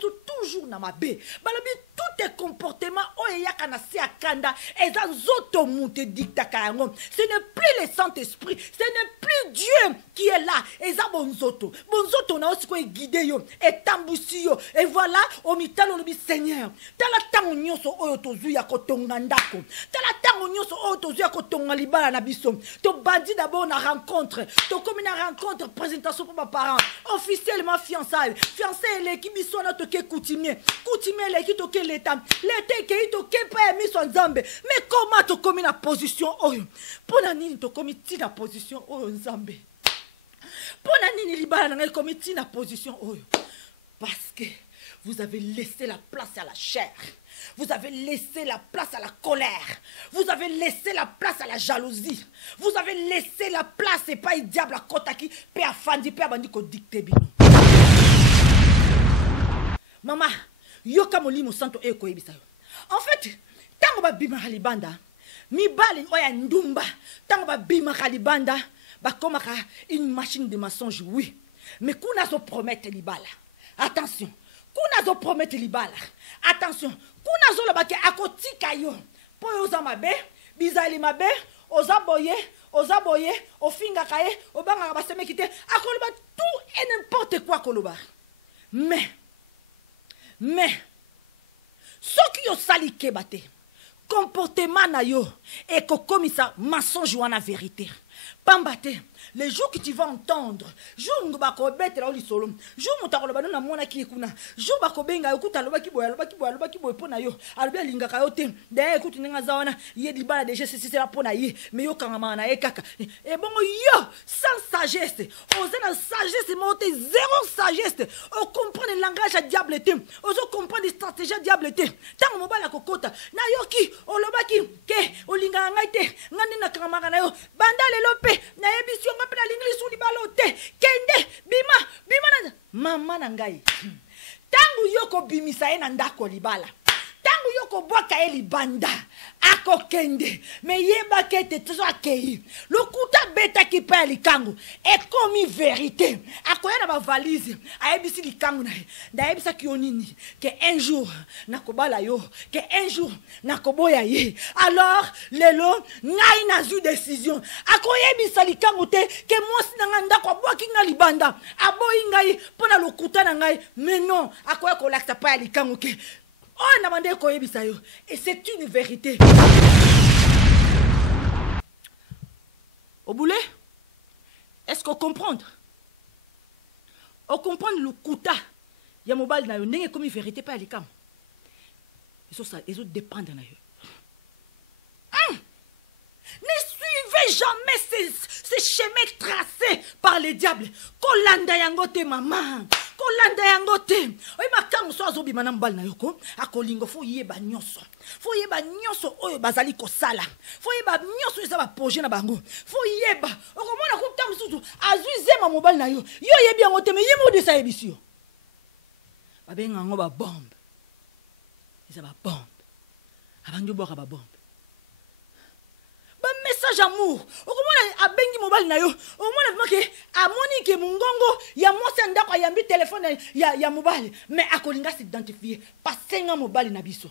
Toujours na mabe. Balobi tous tes comportements oyaka na se akanda eza nzoto monte dicta kayango. Ce n'est plus le Saint-Esprit, ce n'est plus Dieu qui est là. Eza bonzoto. Bonzoto na aussi ko guider yo et tambusi yo. Et voilà, au mitalo lobi Seigneur. Tala tango nyonso oyo tozu ya kotonga ndako. Tala tango nyonso oyo tozu ya kotonga libala na biso. To bandi d'abord na rencontre. To comme na rencontre présentation pour mes parents. Officiellement fiançailles. Fiançailles l'équipe biso na to ke coutumier. Coutumier l'équipe to ke l'état. L'état ke to ke pas mis son zambe. Mais comment to comme na position oyo? Pona nini to comme ti na position oyo nzambe? Pona nini libala na comme ti na position oyo? Parce que vous avez laissé la place à la chair. Vous avez laissé la place à la colère. Vous avez laissé la place à la jalousie. Vous avez laissé la place et pas le diable à kotaki pe afandi pe abandi ko dicter bino. Mama, yoka molimo santo eko ebisa yo. En fait, tango ba bima halibanda, mi bali oya ndumba, tango ba bima halibanda, ba komaka une machine de mensonge oui. Mais kuna zo promettre libala. Attention. Kuna zo promettre libala. Attention. Kuna zo lobake akotika yo. Po yoza mabe, bizali mabe, ozaboye, ofinga kaye, obanga ba seme kite, akoloba tout et n'importe quoi koloba. Mais ce qui yo salike bate, comportement na yo et comme ça mensonge ou en vérité. Pambate, les jours que tu vas entendre, jour où bako bete la oli solo, jour où t'as na mona ki kuna, jour bako benga yokuta loba ki boy pona yo, albe linga kayote, d'ailleurs écoute ninga zawana, yé di bala déjà c'est la pona yé, mais yo kangama na kaka. Et bon yo, sans sagesse, osez la sagesse monte zéro sagesse, on comprend le langage à diable té, on comprend les stratégies à diable té. Tant mo bala kokota, na yo ki, o loba ki, ke, o linga ngaite, ngani na kangama na yo, banda le lope. Na ebisio ngape na l'English ou libalote kende bima na mama na ngai tangu yoko bimisa ena ndako libala tangu yoko boka eli banda ako kende me yeba kete tozo akei lokuta beta ki pa likango e komi vérité akoya na ba valise a ebisi likango na da ebisa ki onini que un jour nakobala yo que un jour nakoboya ye alors lelo ngai na zu décision akoya ebisa likango te que mosi na nganda kwa boki nga libanda aboyi ngai pona lokuta na ngai mais non akoya ko laksa pa likango ke on a demandé quoi bisayo et c'est une vérité. Au boulet, est-ce qu'on comprend? On comprend le kuta. Il y a mobile na yo n'est comme une vérité pas les cam. Les autres dépendent na yo. Ne suivez jamais ces chemins tracés par les diables. Kolanda yangote maman. Kolanda yangote. Oyi makango so azobi manam bal na yoko. Akolingo fo yeba nyonso. Fo yeba nyonso oyo bazali kosala. Fo yeba nyonso isa ba projet na bango. Fo yeba. Okomona ko tango susu azuize ma mobile na yo. Yo yebi yangote me yemo de sa ebisio. Ba benga ngo ba bombe. Isa ba bombe. Abanjo boka ba bombe. Message amour. Okomona abengi mobile na yo. Okomona ke amoni ke mungongo ya mwasi ndako yambi téléphone ya mobile mais akolinga s'identifier pasenga mobile na biso.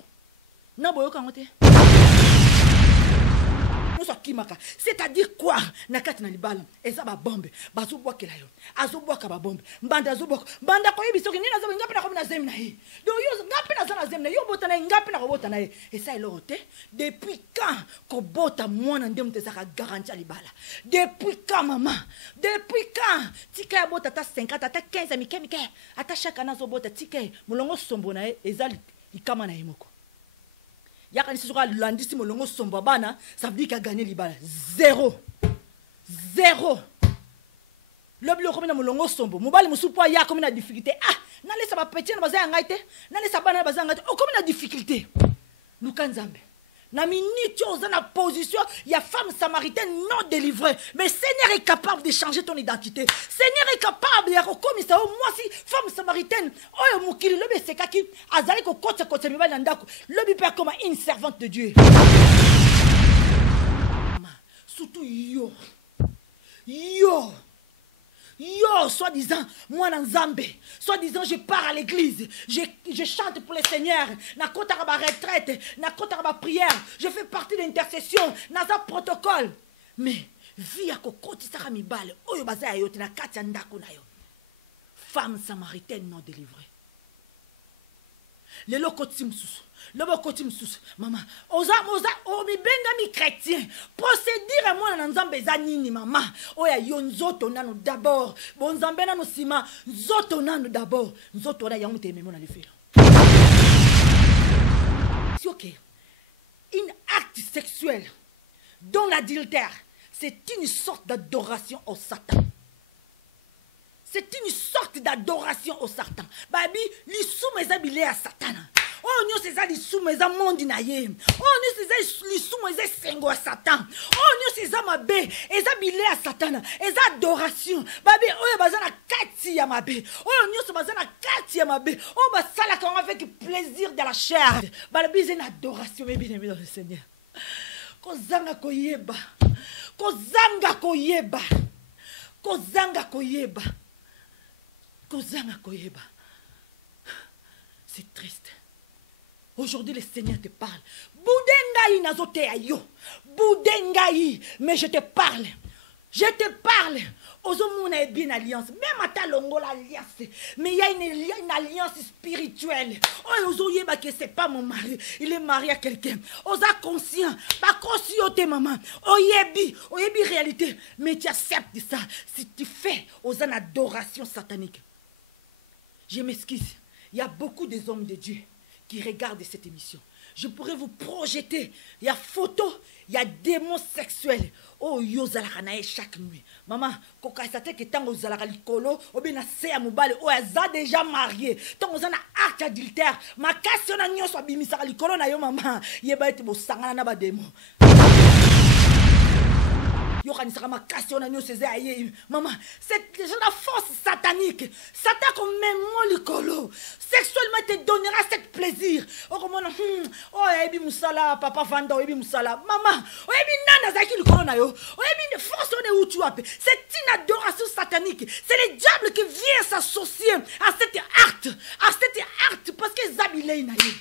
Na boyoka ngote. C'est-à-dire quoi? Nakati na libala eza ba bombe bazo bwakela yo azo bwaka ba bombe mbanda azo bwaka mbanda ko yebiso ke nina zo ngapi na ko na zem na hi do yo ngapi na zana zem na yo bota na ngapi na ko bota na e ça elote depuis quand ko bota mwana ndem te saka garantie libala depuis quand maman depuis quand tika ya bota ta 50 ata 15 mike ata chaka na zo bota tika mulongo sombo na e ezali ikama na yemoko. Yaka nisi soka landisi molongo sombo bana, ça veut dire qu'il a gagné libala. Zéro. L'obli au na molongo sombo. Mobali musupo ya comme na difficulté. Ah, na laisse ba petit na bazanga ite, na laisse bana bazanga ite. O comme na difficulté. Lukanzambe. Na minute tu es en position, il y a femme samaritaine non délivrée. Mais Seigneur est capable de changer ton identité. Seigneur est capable de rekomisa moi si femme samaritaine. Oyo mukili lobi sekaki azali ko kote kote mibali ndako. Lobi père comme une servante de Dieu. Surtout yo. Yo, soi-disant, moi dans Zambé, soi-disant, je pars à l'église, je chante pour le Seigneur, na kota ba retraite, na kota ba prière, je fais partie de l'intercession, na za protocole. Mais, via ko koti saka mibale, oyo baza yote na kati ya ndako na yo. Femme samaritaine non délivrée. Le lokoti msusu. Maman, oza, mi benga mi chrétien. Procédure moi na nzambe za nini maman. Oya yo nzoto nano d'abord. Bon nzambe nano sima, nzoto nano d'abord. Nzoto na yango te memo na le faire. C'est OK. Un acte sexuel dont l'adultère, c'est une sorte d'adoration au Satan. C'est une sorte d'adoration au Satan. Babi, li soumeza bilé à Satan. Oh, nous c'est ça li soumeza monde na ye. Oh, nous c'est ça li soumeza sengo à Satan. Oh, nous c'est ça mabe, eza bilé à Satan. Eza adoration. Babi, oh bazana kati ya mabe. Oh, nous c'est bazana kati ya mabe. Oh, basala quand avec plaisir de la chair. Babi, c'est une adoration mais bien aimé dans le Seigneur. Kozanga koyeba. Kozanga koyeba. Kozanga koyeba. C'est triste. Aujourd'hui, le Seigneur te parle. Boudengaï nazote ayo. Boudengaï. Mais je te parle. Je te parle. Ozomuna est bien alliance. Même à ta longo l'alliance. Mais il y a une alliance spirituelle. Oh, ozoye ba que c'est pas mon mari. Il est marié à quelqu'un. Oza conscient. Pas conscient te maman. Oyebi réalité. Mais tu acceptes ça. Si tu fais aux en adoration satanique. Je m'excuse. Il y a beaucoup des hommes de Dieu qui regardent cette émission. Je pourrais vous projeter. Il y a photos, il y a démons sexuels. Oh, yo zalakanae chaque nuit. Maman, koka sate que tant aux alakalikolo, ou bien na se amubale, oh, za déjà marié. Tant aux ana acte adultère. Ma question na nyo soit bimisaka likolo na yo maman. Yeba ete bo sangana na ba démon. Maman, c'est la force satanique. Satan comme même mon licolo. Sexuellement te donnera cet plaisir. Oh, comment oh, ebi musala, papa vanda, ebi musala. Maman, oh, ebi nana zaki licolo na yo. Oh, ebi force on est où tu appelles. C'est une adoration satanique. C'est le diable qui vient s'associer à cet acte. À cet acte parce que Zabilei na yo.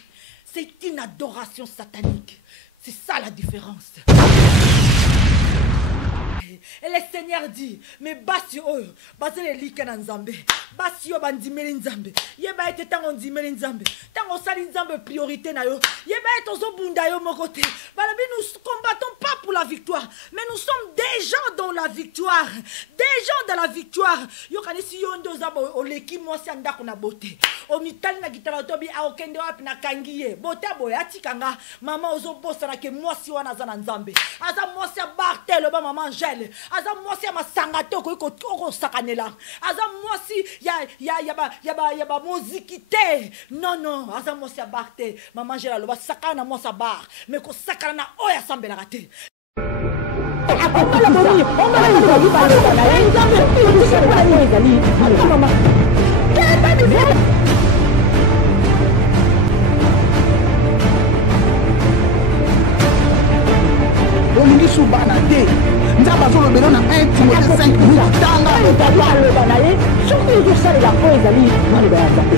C'est une adoration satanique. C'est ça la différence. Et le Seigneur dit, mais basi oyo, basi le lika na nzambe, basi yo bandimeli nzambe, yeba ete tango ndimeli nzambe, tango sali nzambe priorité na yo, yeba ete ozo bunda yo mokote, balabi nous combattons pas pour la victoire, mais nous sommes des gens dans la victoire, des gens dans la victoire, yo kanisi yo ndo zabo oleki mwasi andako na bote, o mitali na gitala tobi a okende wapi na kangiye, bote boye atikanga, mama ozo bosa na ke mwasi wana za na nzambe, aza mwasi abartelo ba mama Angèle, aza mwasi ya masangato ko sakanela, aza mwasi ya ba muziki te, non aza mwasi ya barte, mama Angèle aloba sakana mwasi ya bar, mais ko sakana na oya sambelaka te. Olingi subana te nzaba solo belo na 1 Timothée 5 mutanga aloba na ye soki ozosalela po ezali maloba ya nzambe.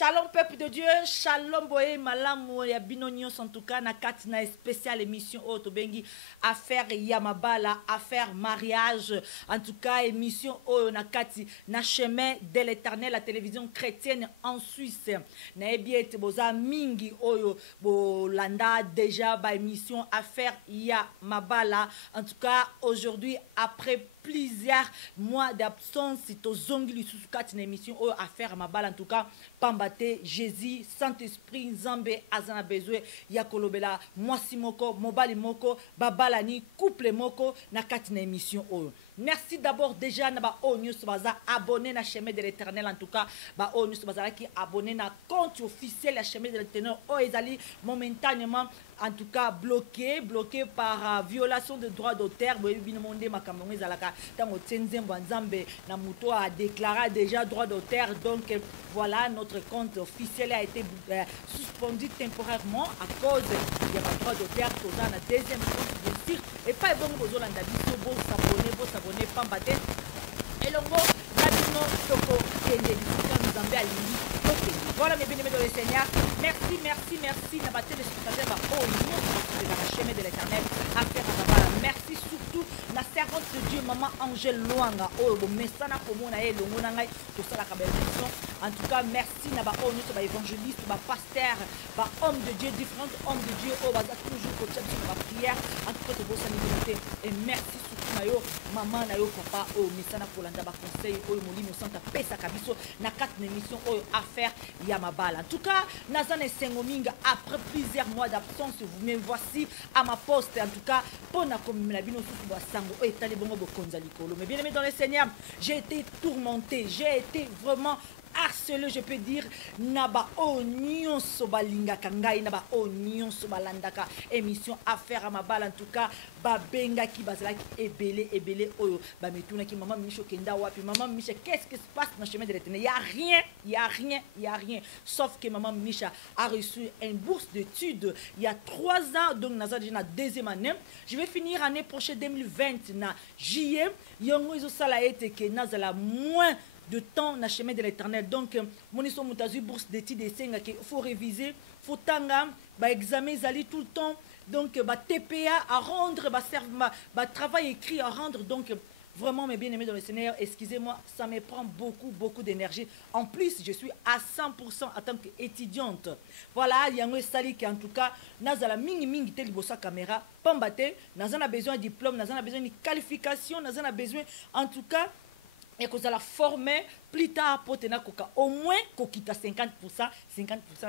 Shalom peuple de Dieu, shalom boye malamu ya binonios en tout cas na katina spéciale émission auto bengi affaire Yamabala, affaire mariage, en tout cas émission o na kati na chemin de l'éternel, la télévision chrétienne en Suisse. Na ebiete boza mingi oyo bolanda déjà ba émission affaire Yamabala. En tout cas aujourd'hui après plusieurs mois d'absence, c'est aux ongles sous une émission affaire Mabala en tout cas Pambate Jésus Saint-Esprit nzambe azana besoin ya kolobela mwasi moko mobali moko babalani couple moko na kati na émission oyo. Merci d'abord déjà na ba onyo baza abonné na chemin de l'éternel, en tout cas ba onyo baza qui abonné na compte officiel la chemin de l'éternel o ezali momentanément en tout cas bloqué par violation de droits d'auteur. Na muto a déclaré déjà droit d'auteur, donc voilà, notre compte officiel a été suspendu temporairement à cause de la droit d'auteur. Dans la deuxième compte bien sûr et pas bon vous s'abonner pas battre et le mot d'abino toko kende nous en voilà mes bien-aimés dans le Seigneur, merci na battre les spectateurs oh de la chemin de l'éternel à faire merci surtout la servante de Dieu maman Angèle Loanga oh bon messana komona e longona ngai to sala ka bénédiction. En tout cas merci na ba oh nous ba évangéliste ba pasteur ba homme de Dieu, différents hommes de Dieu oh ba toujours ko tchatsu ba prière en tout cas de bossa nité et merci surtout na yo maman na yo papa oh messana pour landa ba conseil oh molimo santa pesa kabiso na quatre émissions oh affaire ya mabala. En tout cas nazana sengominga après plusieurs mois d'absence vous me voici à ma poste en tout cas pour na comme la bino sous sango oh etali bongo bokonza likolo. Mais bien aimé dans le Seigneur, j'ai été tourmenté, j'ai été vraiment harcelé, je peux dire naba onion sobalinga kangai naba onion sobalandaka émission affaire à ma balle. En tout cas babenga ki bazala ki ebele oyo ba metuna ki maman Micho kenda wapi maman Micha, qu'est-ce qui se passe dans le chemin de l'éternel? Il y a rien sauf que maman Micha a reçu une bourse d'études il y a 3 ans, donc naza déjà na deuxième année, je vais finir année prochaine 2020 na juillet yongo izo sala ete ke nazala moins de temps na chemin de l'éternel. Donc moniso mutazu bourse d'études et senga que faut réviser, faut tanga ba examen zali tout le temps, donc ba TPA à rendre, ba travail écrit à rendre. Donc vraiment mes bien-aimés dans le Seigneur, excusez-moi, ça me prend beaucoup d'énergie. En plus, je suis à 100% en tant qu'étudiante. Voilà, yango sali qui en tout cas nazala mingi te libosa caméra pambate, nazana besoin de diplôme, nazana besoin de qualification, nazana besoin en tout cas et que ça la former plus tard pour tenir au moins kokita 50%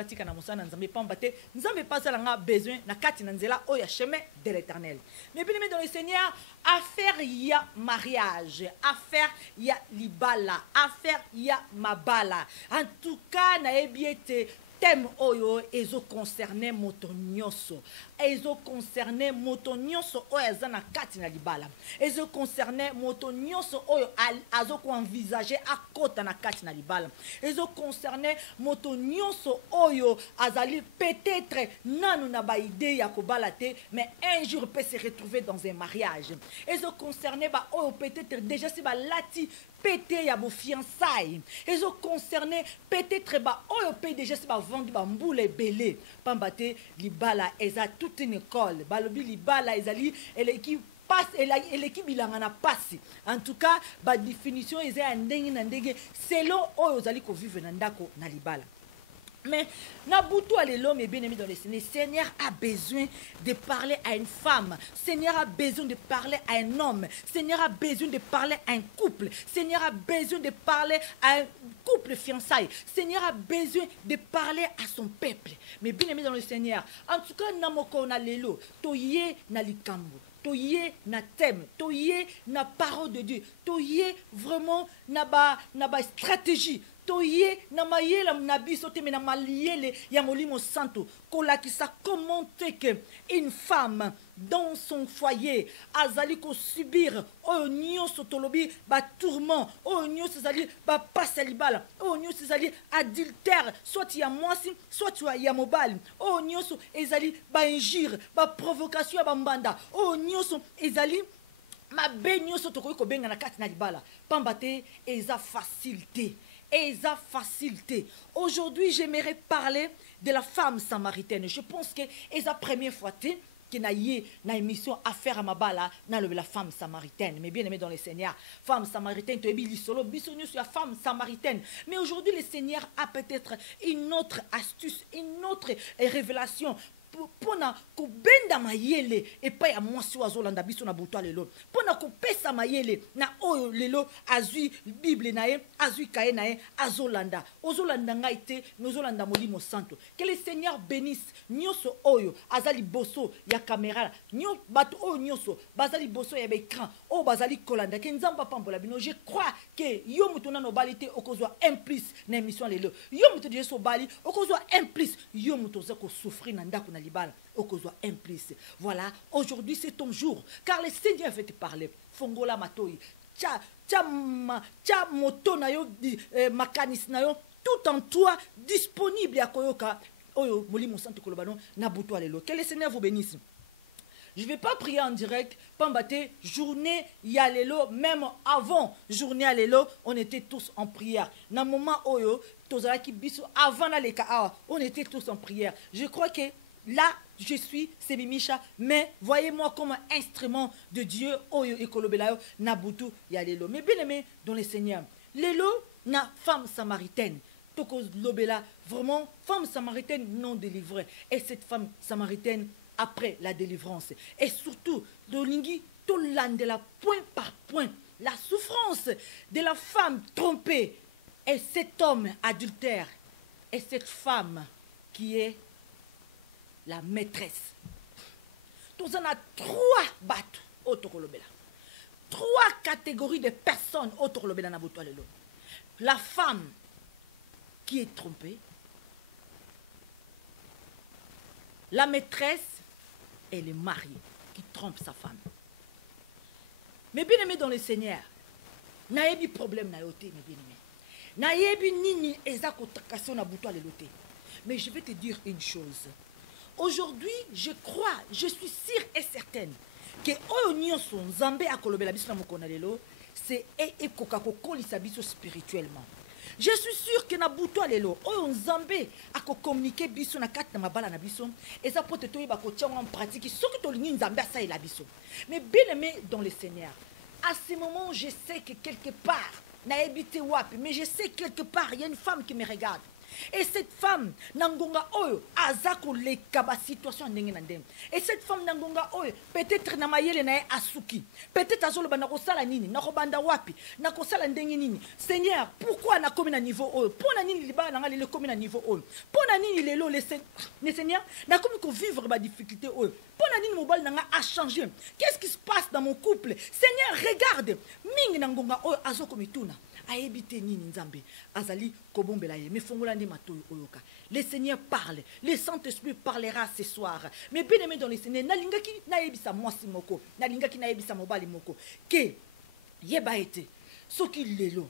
tika na musana nzambe pambate nzambe pas ça nga besoin na kati na nzela o ya chemin de l'éternel. Mais bien aimé dans le Seigneur, affaire ya mariage, affaire ya libala, affaire ya mabala. En tout cas na ebiete thème oyo ezo concerné motonyoso, ezo concerné motonyoso oyo azana kati na libala, ezo concerné motonyoso oyo azo ko envisager akota na kati na libala, ezo concerné motonyoso oyo azali peut-être nanu na ba idée ya kobala te mais un jour peut se retrouver dans un mariage, ezo concerné ba oyo peut-être déjà si ba lati pété ya bo fiançailles, ils ont concerné peut-être ba oyo pe déjà c'est ba vendre ba mboule belé pambate libala eza toute une école balobi libala ezali l'équipe passe et l'équipe bilanga na passe. En tout cas ba définition eza ndenge na ndenge selon oyo zali ko vivre na ndako na libala. Mais Nabutu Alelo, mes bien-aimés dans le Seigneur, Seigneur a besoin de parler à une femme. Seigneur a besoin de parler à un homme. Seigneur a besoin de parler à un couple. Seigneur a besoin de parler à un couple fiançailles. Seigneur a besoin de parler à son peuple. Mes bien-aimés dans le Seigneur, en tout cas, Namoko na lelo, toye na likambo. Toye na thème, toye na parole de Dieu, toye vraiment na ba stratégie. Toye na mayela nabiso te mena maliele ya molimo santo kolakisa comment que une femme dans son foyer azali ko subir onyo sotolobi ba tourment onyo sezali ba passe libala onyo sezali adultère soit ya mwasi soit ya mobali onyo so ezali ba injure ba provocation ba mbanda onyo so ezali ma benyo so tokoki ko benga na kati na libala pambate eza facilité. Et sa facilité. Aujourd'hui, j'aimerais parler de la femme samaritaine. Je pense que c'est la première fois que na émission affaire à mabala na la femme samaritaine. Mais bien aimé dans le Seigneur, femme samaritaine, tu es bilisolo, bisonu sur la femme samaritaine. Mais aujourd'hui, le Seigneur a peut-être une autre astuce, une autre révélation pona kobenda mayele epai ya mwasi oyo azolanda biso na butu lelo pona kopesa mayele na oyo lelo azwi bible na ye azwi kaye na ye azolanda ozolanda ngai te mais ozolanda molimo santo. Que le Seigneur bénisse nyonso oyo azali boso ya caméra bato oyo nyonso bazali boso ya écran oyo bazali kolanda ke nzamba pambola bino. Je crois que yo mutu nano bali te okozwa un plus na émission lelo yo mutu jeso bali okozwa un plus yo mutu oza ko souffrir na ndako na libala okozwa un plus. Voilà, aujourd'hui c'est ton jour car le Seigneur veut te parler. Fongola matoi tia moto na yo makanis na yo tout en toi disponible ya koyoka oyo molimo santo kolobano na butu lelo. Que le Seigneur vous bénisse. Je ne vais pas prier en direct. Pambate, journée yalelo, même avant journée yalelo, on était tous en prière. Dans le moment où tozalaki biso avant la leka, on était tous en prière. Je crois que là, je suis Sebimicha, mais voyez-moi comme un instrument de Dieu. Oyo ekolobelayo nabutu yalelo. Mais bien aimé dans le Seigneur, lelo na femme samaritaine. Toko lobela, vraiment femme samaritaine non délivrée. Et cette femme samaritaine après la délivrance. Et surtout, Dolingi, Tolandela, point par point, la souffrance de la femme trompée et cet homme adultère et cette femme qui est la maîtresse. Tous en a trois bateaux autour de trois catégories de personnes autour de la femme qui est trompée, la maîtresse et le mari qui trompe sa femme. Mais bien aimé dans le Seigneur, nayebi problème na yote, mes bien aimé. Nayebi nini ezako takasio na buto alelote. Mais je vais te dire une chose. Aujourd'hui, je crois, je suis sûre et certaine que oyo nyonso nzambe akolobela biso na mokona lelo, c'est ekoka kokolisa biso spirituellement. Je suis sûr que na buto lelo oyo nzambe ako communiquer biso na kati na mabala na biso eza pote to yeba ko tia en pratique soki to lingi nzambe asa ela biso. Mais bien aimé dans le Seigneur, à ce moment je sais que quelque part na habité wapi, mais je sais quelque part il y a une femme qui me regarde. Et cette femme nangonga oyo azako le kaba situation ndenge na ndenge. Et cette femme nangonga oyo peut-être na mayele na asuki. Peut-être azolo bana ko sala nini, na ko banda wapi, na ko sala ndenge nini. Seigneur, pourquoi na komi na niveau oyo? Pona nini libala na le komi na niveau oyo? Pona nini lelo le Seigneur, na komi ko vivre ba difficulté oyo. Pona nini mobile na a changé. Qu'est-ce qui se passe dans mon couple? Seigneur, regarde. Mingi nangonga oyo azoko mituna. Aebite nini nzambe azali kobombela ye mefongola ndi matoyo oyoka. Le Seigneur parle, le Saint-Esprit parlera ce soir. Mais bien aimé dans le Seigneur, nalingaki naebisa mwasi moko, nalingaki naebisa mobali moko ke yeba ete soki lelo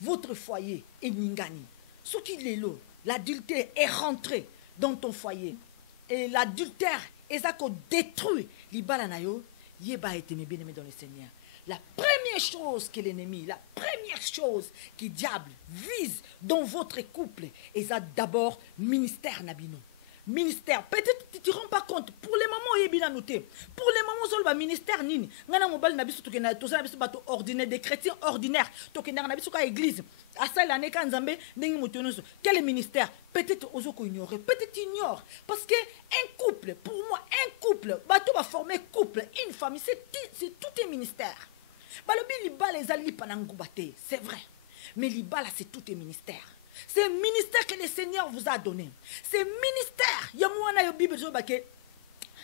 votre foyer est ningani, soki lelo l'adultère est rentré dans ton foyer et l'adultère ezako détruit libala na yo, yeba ete bien aimé dans le Seigneur. La première chose que l'ennemi, la première chose que le diable vise dans votre couple, c'est d'abord ministère nabino. Ministère, peut-être tu ne te rends pas compte. Pour les mamans, il est bien noté. Pour les mamans, le ministère nini. Ngana mobile nabiso to kena to nabiso bato ordinaire, des chrétiens ordinaires. To kena nabiso ka église. Asa la neka nzambe ndenge motonoso. Quel ministère? Peut-être ozoko ignorer, peut-être ignore. Parce que un couple, pour moi, un couple, bato va former couple, une famille, c'est tout un ministère. Balobi libala ezali panangubate, c'est vrai. Mais libala c'est tout un ministère. C'est un ministère que le Seigneur vous a donné. C'est un ministère. Yamouana yo Bible zo bake.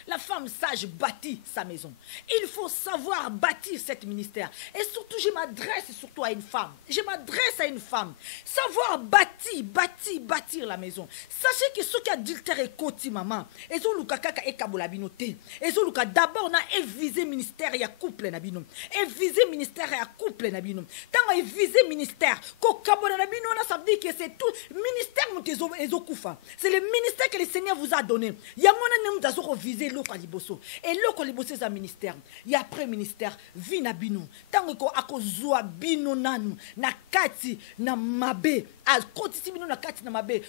La femme sage bâtit sa maison. Il faut savoir bâtir cet ministère. Et surtout, je m'adresse surtout à une femme. Je m'adresse à une femme. Savoir bâtir la maison. Sachez que ceux qui adultèrent et côté maman, ils ont l'ukakaka et kabolabinoté. Ils ont l'uka d'abord on a visé ministère et couple nabino. Et visé ministère et couple nabino. Tant on visé ministère, ko kabolabino, ça veut dire que c'est tout ministère motezo. C'est le ministère que le Seigneur vous a donné. Yamona nem dazo visé et loko liboso za ministère ya après ministère vi na bino tango ko akozwa bino nanu na kati na mabe a kotisi bino na kati na mabe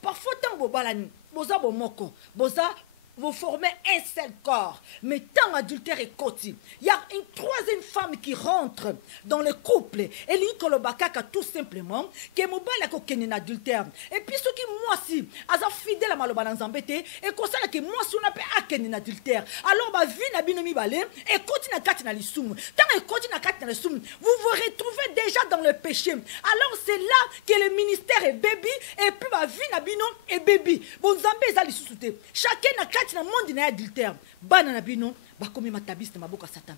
parfois tango balani boza bomoko boza vous formez un seul corps mais tant adultère et koti il y a une troisième une femme qui rentre dans le couple et l'inkolobakaka tout simplement que mobali akokende na adultère et puis ce qui moi si aza fidèle à maloba na nzambe te et kosala que moi si on appelle akende na adultère alors ba vie na bino mibale et koti na kati na lisumu tant et koti na kati na lisumu vous vous retrouvez déjà dans le péché alors c'est là que le ministère est baby et puis ba vie na bino et baby bon nzambe eza lisusu te chacun na kati na monde na adultère bana na bino bakomi matabiste maboka Satan.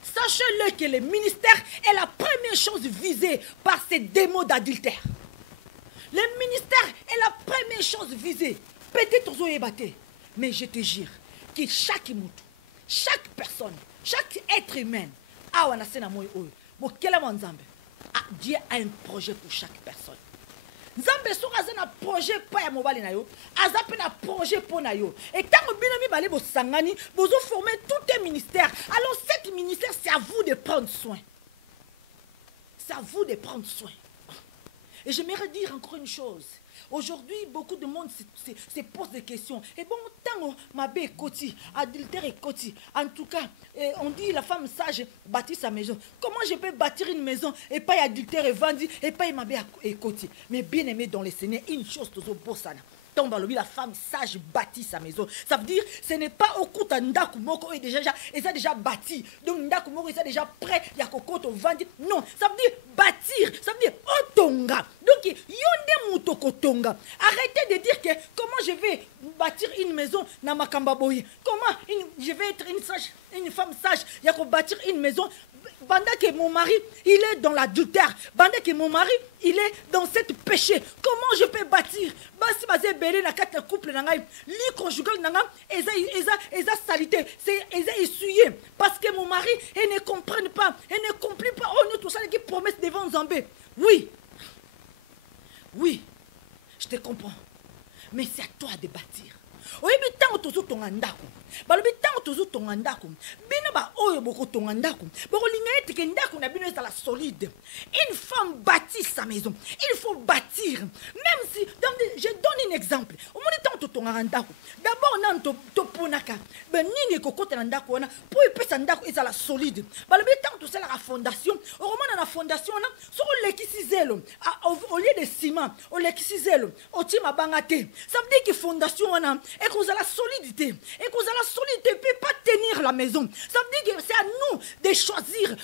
Sachez-le que le ministère est la première chose visée par ces démons d'adultère. Le ministère est la première chose visée. Peut-être aux oyebaté, mais je te jure que chaque moutou, chaque personne, chaque être humain, Dieu a un projet pour chaque personne. Nzambe soka za na projet pa ya mobali na yo azape na projet pour na yo et tant bino mi balé bo sangani bozo former tout un ministère alors cet ministère c'est à vous de prendre soin, c'est à vous de prendre soin. Et j'aimerais dire encore une chose. Aujourd'hui, beaucoup de monde se pose des questions. Et bon, tant ma bé koti, adultère et koti. En tout cas, on dit la femme sage bâtit sa maison. Comment je peux bâtir une maison et pas adultère et vendu et pas ma bé et koti? Mais bien aimé dans les Seigneurs, une chose toujours bossana. La femme sage bâtit sa maison. Ça veut dire ce n'est pas au coup d'Andaku Moko et déjà bâti. Donc Ndaku Moko est déjà prêt. Il y a Kokoto vendu. Non, ça veut dire bâtir. Ça veut dire otonga. Donc yonde mutoko tonga. Arrêtez de dire que comment je vais bâtir une maison na Makambaboyi. Comment je vais être une femme sage. Il y a bâtir une maison. Pendant que mon mari, il est dans l'adultère. Pendant que mon mari, il est dans cette péché. Comment je peux bâtir? Basi basé belé na quatre couple nangai, li conjugal nanga, eza salité, c'est eza essuyé parce que mon mari, il ne comprend pas, il ne comprend pas oh nous tout ça qui promesse devant Zambé. Oui. Oui. Je te comprends. Mais c'est à toi de bâtir. Oui, mais tant que tu as un ndako, balobi tant que tu as un ndako, bino ba oyo boko tonga ndako, boko lingete ke ndako na bino est solide. Une femme bâtit sa maison. Il faut bâtir. Même si, je donne un exemple. Au moment tant que tu as un ndako, d'abord nan to ponaka, ben nini kokota na ndako wana, pour y pesa ndako est solide. Balobi tant que tu as la fondation, au moment na fondation na, sur lekisi zelo, au lieu de ciment, au lekisi zelo, au tima bangate. Ça veut dire que fondation wana et qu'on a la solidité. Et qu'on a la solidité ne peut pas tenir la maison. Ça veut dire que c'est à nous de choisir.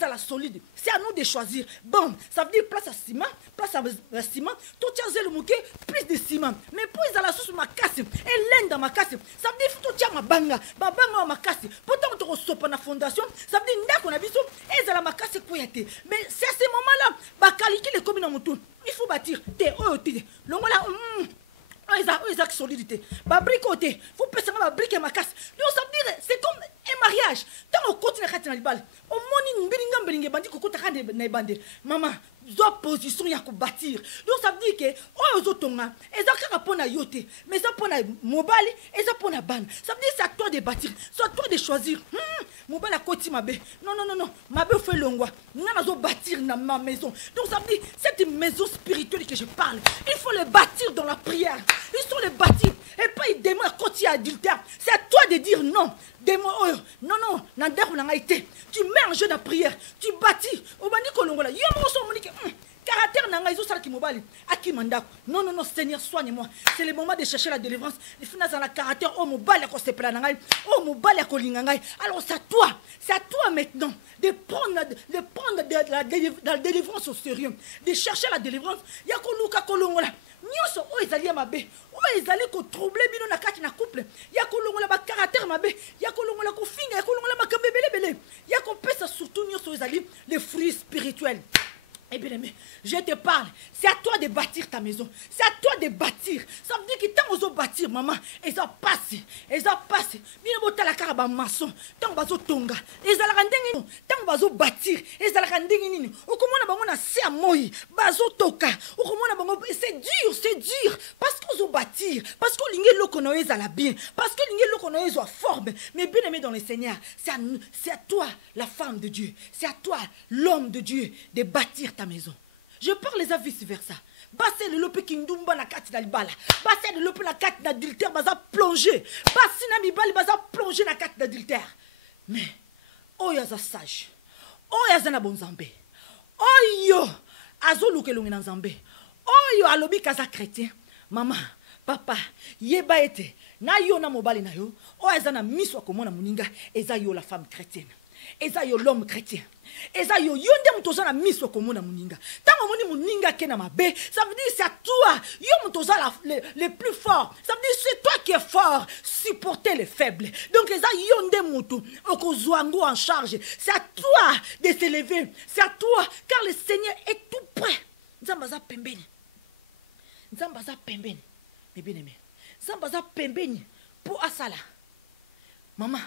La solide. C'est à nous de choisir. Bon, ça veut dire place à ciment, tout tient le mouquet, plus de ciment. Mais pour ils la sauce ma casse, et l'aine dans ma casse, ça veut dire tout tient ma banga ma casse. Pourtant on te reçoit pas la fondation, ça veut dire qu'on a vu ça, et ça la ma casse koyate. Mais c'est à ce moment-là, bah qualifier les communes en mouton. Il faut bâtir. Ils solidité. Bah bricoter. Faut passer ma brique et ma casse. Donc ça veut dire c'est comme un mariage. Tant on continue à faire bal. Au moins une bilingue bandi koko takande na bande. Maman, zo position ya ko bâtir. Donc ça veut dire que oh zotonga, ezaka pona yote, mais ça pona mobile, et ça pona ban. Ça veut dire c'est à toi de bâtir, c'est à toi de choisir. Mobile à côté ma bé. Non, ma bé fait longwa. Nana zo bâtir dans ma maison. Donc ça veut dire cette maison spirituelle que je parle, il faut le bâtir dans la prière. Il faut le bâtir et pas il démon à côté adultère. C'est à toi de dire non. Démon non, nandaku n'a été. Tu mets en jeu de prière, tu bâtis. Obani kolongola. Yomo so monike. Caractère n'a pas qui mobile. Aki mandako. Non, Seigneur, soigne-moi. C'est le moment de chercher la délivrance. Il faut dans la caractère. Oh, mobile, c'est plein nangai. Oh, mobile, kolingangai. Alors, c'est à toi maintenant de prendre la délivrance au sérieux. De chercher la délivrance. Yakoluka kolongola. Nyoso o ezali ya mabe o ezali ko troubler bino na kati na couple ya kolongola ba caractère mabe ya kolongola ko finga ya kolongola makambe belebele ya ko pesa surtout nyoso ezali les fruits spirituels. Eh bien aimé, je te parle. C'est à toi de bâtir ta maison. C'est à toi de bâtir. Ça veut dire que tant que tu bâtir, maman, et ça passe. Bien bota la caraba maçon. Tant que tu tonga, et ça la rendeng. Tant que tu bâtir, et ça la rendeng. Ou comment on a bango na se amoy, bazo toka. Ou comment on a bango, c'est dur. Parce que tu bâtir, parce que l'ingé lo konoé ça la bien, parce que l'ingé lo konoé soit forme. Mais bien aimé dans le Seigneur, c'est à toi, la femme de Dieu. C'est à toi, l'homme de Dieu, de bâtir ta maison. Je parle les vice versa. Basse le lope kindumba na kati na libala. Basse le lope na kati d'adultère baza plongé. Basse na mibali baza plongé na kati d'adultère. Mais oyo aza sage. Oyo aza na bonzambe. Oyo azoluke longi na nzambe. Oyo alobi kaza chrétien. Maman, papa, yeba ete na yo na mobali na yo. Oyo aza na miso akomona muninga eza yo la femme chrétienne. Eza yo l'homme chrétien. Eza yo yonde mutoza na miso komona muninga. Tango moni muninga ke na mabe, ça veut dire c'est à toi. Yo mutoza le plus fort. Ça veut dire c'est toi qui es fort. Supporter les faibles. Donc eza yonde mutu okozwango en charge. C'est à toi de s'élever. C'est à toi car le Seigneur est tout près. Nzambaza pembeni. Nzambaza pembeni. Mais bien aimé. Nzambaza pembeni pour asala. Maman,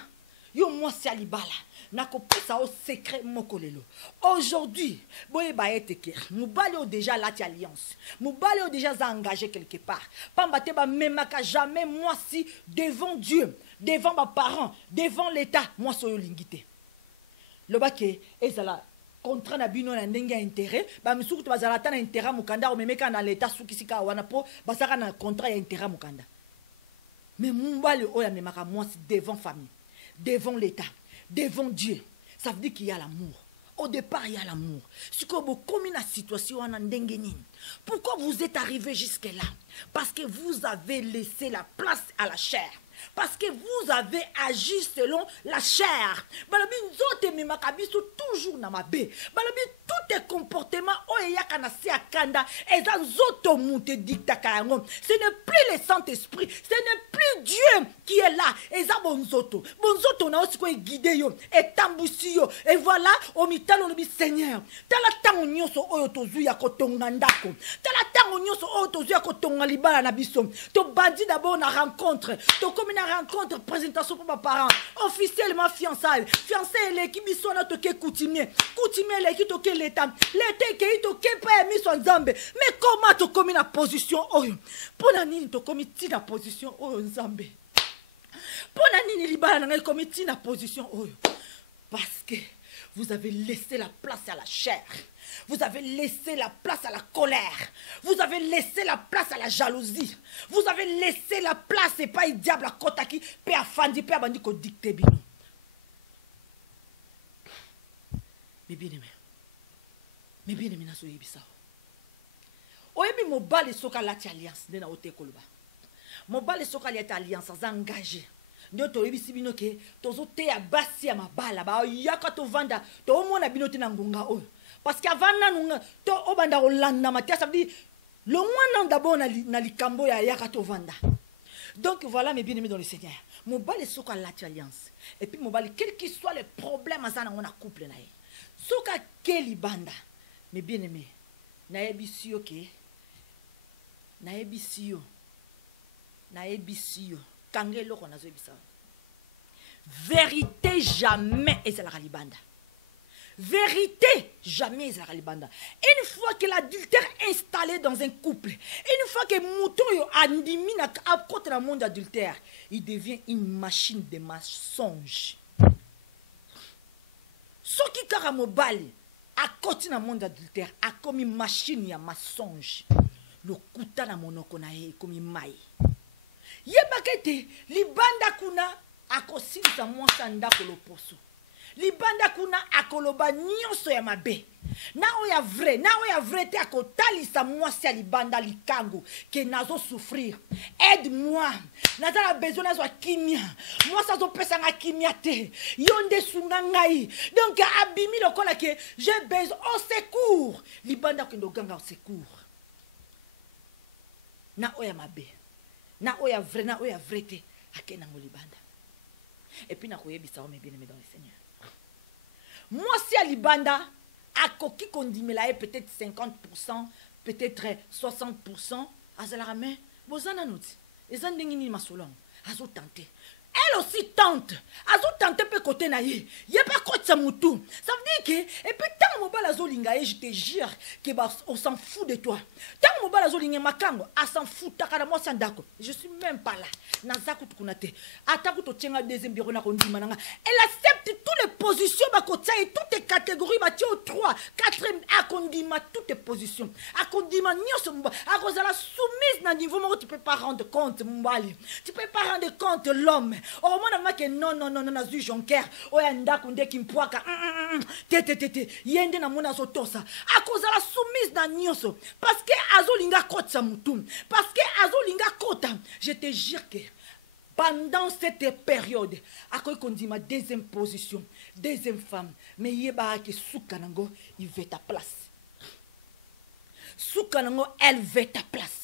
yo moi c'est alibala. Nakopesa au secret mokolelo. Aujourd'hui, boye ba eteke. Mubali o déjà la alliance. Mubali o déjà engagé quelque part. Pambate ba memaka jamais moi si devant Dieu, devant mes parents, devant l'État, moi soyo lingité. Lobake ezala contrat na bino na ndenge intérêt, ba misuku to bazala ta na intérêt mukanda o memeka na l'État sukisika wana po basaka na contrat ya intérêt mukanda. Mais mubali o ya memaka moi si devant famille, devant l'État. Devant Dieu, ça veut dire qu'il y a l'amour. Au départ, il y a l'amour. Si vous comme une situation en ndengeni, pourquoi vous êtes arrivé jusque-là? Parce que vous avez laissé la place à la chair. Parce que vous avez agi selon la chair. Balabi nzote mimakabiso toujours na mabe. Balabi tous tes comportements oyaka na se akanda eza nzoto mute dicta kayango. Ce n'est plus le Saint-Esprit, ce n'est plus Dieu qui est là. Eza bonzoto. Bonzoto na aussi ko guider yo et tambusi yo. Et voilà, au mitalo le Seigneur. Tala tango nyonso oyo tozu ya kotonga ndako. Tala tango nyonso oyo tozu ya kotonga libala na biso. To bandi d'abord na rencontre. To comme une rencontre, présentation pour mes parents, officiellement fiançailles, fiançailles l'équipe ils sont notre coutumier, coutumier l'équipe toke l'état, l'été qui toke pas mis son zambe, mais comment tu commis la position oyo, pour la nini tu commis la position oyo zambe, pour la nini libala n'a commis la position oyo, parce que vous avez laissé la place à la chair. Vous avez laissé la place à la colère. Vous avez laissé la place à la jalousie. Vous avez laissé la place et pas le diable à côté qui peut affandi, peut abandi ko dicter bino. Mais bien aimé na so yebisa. Oyebi mobali soka lati alliance ndena ote koloba. Mobali soka lati alliance za engagé. Ndio to yebisi bino ke tozo te ya basi ya mabala ba yaka to vanda to omona bino te na ngunga oyo. Parce qu'avant nous, to obanda olanda matia, ça veut dire le moins d'abord na likambo ya yakato vanda. Donc voilà mes bien-aimés dans le Seigneur. Mon bal est soka l'alliance. Et puis mon bal, quel qu'il soit le problème à ça dans a couple na. Soka keli banda. Mes bien-aimés, na ebisio ke. Na ebisio. Kangelo qu'on a zo vérité jamais et c'est la libanda. Vérité, jamais ils arrêtent banda. Une fois que l'adultère est installé dans un couple, une fois que mouton andimi na côté dans le monde adultère, il devient une machine de mensonge. Ce qui karamobali à côté dans le monde adultère a comme une machine ya mensonge. Le kuta na monoko na ye comme une maille. Yebakete libanda kuna akosinza mwasa ndako loposo. Libanda kuna akoloba nyonso ya mabe. Na oya vrai te akotalisa mwasi ya libanda likango ke nazo souffrir. Aide-moi. Nazala besoin nazo kimia. Moi ça zo pesa nga kimia te. Yonde sunga ngai. Donc abimi lokola ke j'ai besoin au secours. Libanda kendo ganga au secours. Na oya mabe. Na oya vrai te akena ngo libanda. Et puis na koyebisa o me bien aimé dans le Seigneur. Moi, si à Libanda, à Koki Kondimela, peut-être 50%, peut-être 60%, à Zalarame, vous en avez dit. Ils ont dit ma solon, à zo tenter. Elle aussi tente. À zo tenter peut côté naïe. Il y a pas quoi de moutou. Ça veut dire que, et puis tant mon bal azolinga, je te jure qu'on s'en fout de toi. Tant mon bal azolinga makango, à s'en fout, takara moi sans d'accord. Je suis même pas là. Nazaku tukunate. Ataku to tchenga deuxième bureau na kondi mananga. Elle accepte tous les positions, et toutes les catégories, 3, 4, akondima, toutes les positions. Akondima, akozala soumise na niveau, tu ne peux pas rendre compte, Mbali. Tu ne peux pas rendre compte l'homme. Au moment où non, Zui Jonker, Oyanda Kunde Kimpoaka, yende na mona sotosa. Akozala soumise na nyoso. Parce que azolinga kota mutum. Parce que azolinga kota. Je te jure que pendant cette période, akoy kondima deuxième position, deuxième femme, mais yeba ke soukanango, il veut ta place. Soukanango, elle veut ta place.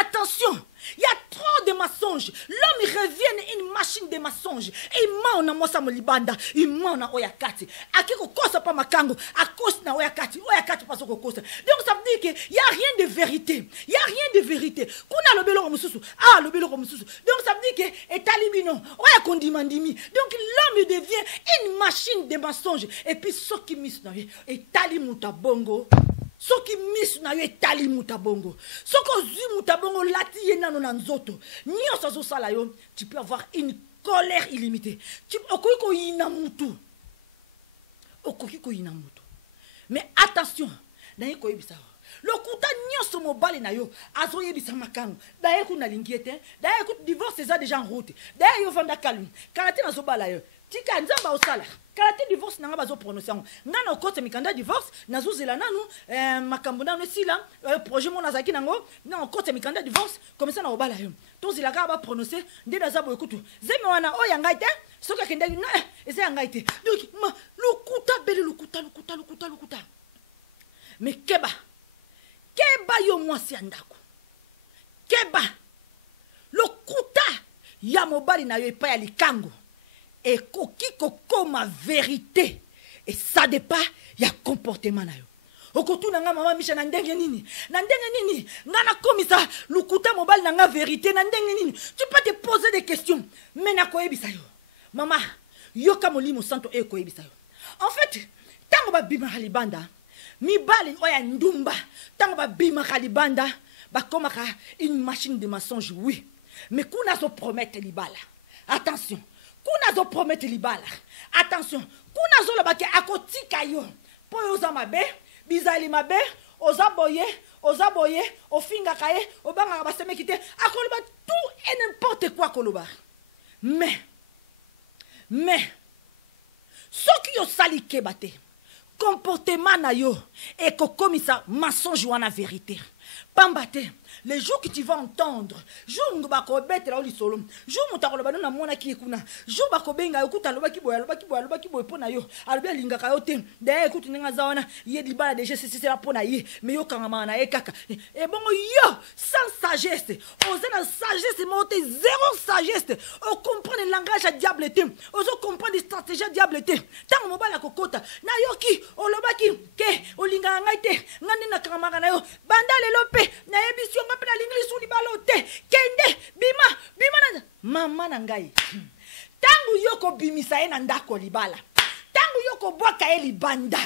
Attention, il y a trop de mensonges. L'homme il revient une machine de mensonges. Et il ment na mosa molibanda, il ment na oyakati. Akiko kosa pa makango, akos na oyakati paso kosa. Donc ça veut dire qu'il y a rien de vérité. Il y a rien de vérité. Kuna lobelo ko mususu, lobelo ko mususu. Donc ça veut dire que etalibino, oya kondimandimi. Donc l'homme il devient une machine de mensonges. Et puis ce qui mis na etali muta bongo. Ce qui mis na yo etali mutabongo. Ce que zu mutabongo lati yenano na nzoto. Nyoso zo sala yo, tu peux avoir une colère illimitée. Tu okoko yina mutu. Okoko yina mutu. Mais attention, na yeko yebisa. Le kuta nyoso mobali na yo, azo yebisa makango. Da yeku na lingiete, da yeku divorce ça déjà en route. Da yo vanda calme. Karate na zo bala yo. Tika nzamba osala. Kalate divorce nanga bazo prononcer. Ngana okote mikanda divorce, nazo zela nanu makambo nanu sila projet mon azaki nango, na okote mikanda divorce, comme ça na obala yo. To zela ka ba prononcer, nde na zabo ekutu. Zeme wana o yanga ite, soka kende na ese yanga ite. Donc lukuta beli lukuta. Mais keba yo mwasi andako. Keba lukuta ya mobali na yo epa ya likango. Et koko ma vérité. Et ça dépend, il y a comportement na yo. Okotu nanga mama misha na ndenge nini? Na ndenge nini? Ngana komisa lukuta mobile nanga vérité na ndenge nini? Tu peux te poser des questions. Mais na koyebisa yo. Mama, yoka molimo santo e koyebisa yo. En fait, tango ba bima halibanda, mi bali oya ndumba, tango ba bima halibanda, ba komaka une machine de mensonge oui. Mais kuna zo promettre libala. Attention. Kuna zo promettre libala. Attention, kuna zo lobake akotika yo. Po yoza mabe, bizali mabe, ozaboye, ofinga kaye, obanga baseme kite, akoloba tout et n'importe quoi koloba. Mais ce qui yo sali kebate, comportement na yo et kokomisa mensonge wana vérité. Pambate, les jours que tu vas entendre, jour ngba bête la solo, jour mutakoloba na mona ki ekuna, jour bakobenga okuta loba ki boya pona yo, albe linga kayote, d'ailleurs écoute nga zawana, yé di bala déjà c'est la pona yé, mais yo kangama na kaka. Et bon yo, sans sagesse, osena sagesse monte zéro sagesse, on comprend le langage à diableté, on comprend les stratégies à diableté. Tant mobala kokota, na yo ki, o loba ki, ke, o linga ngaite, ngani na kangama na yo, banda le lope, na ebisio ngape na l'inglis ou libalote, kende, bima na mama na ngai. Tangu yoko bimisa e na ndako libala. Tangu yoko boka e libanda.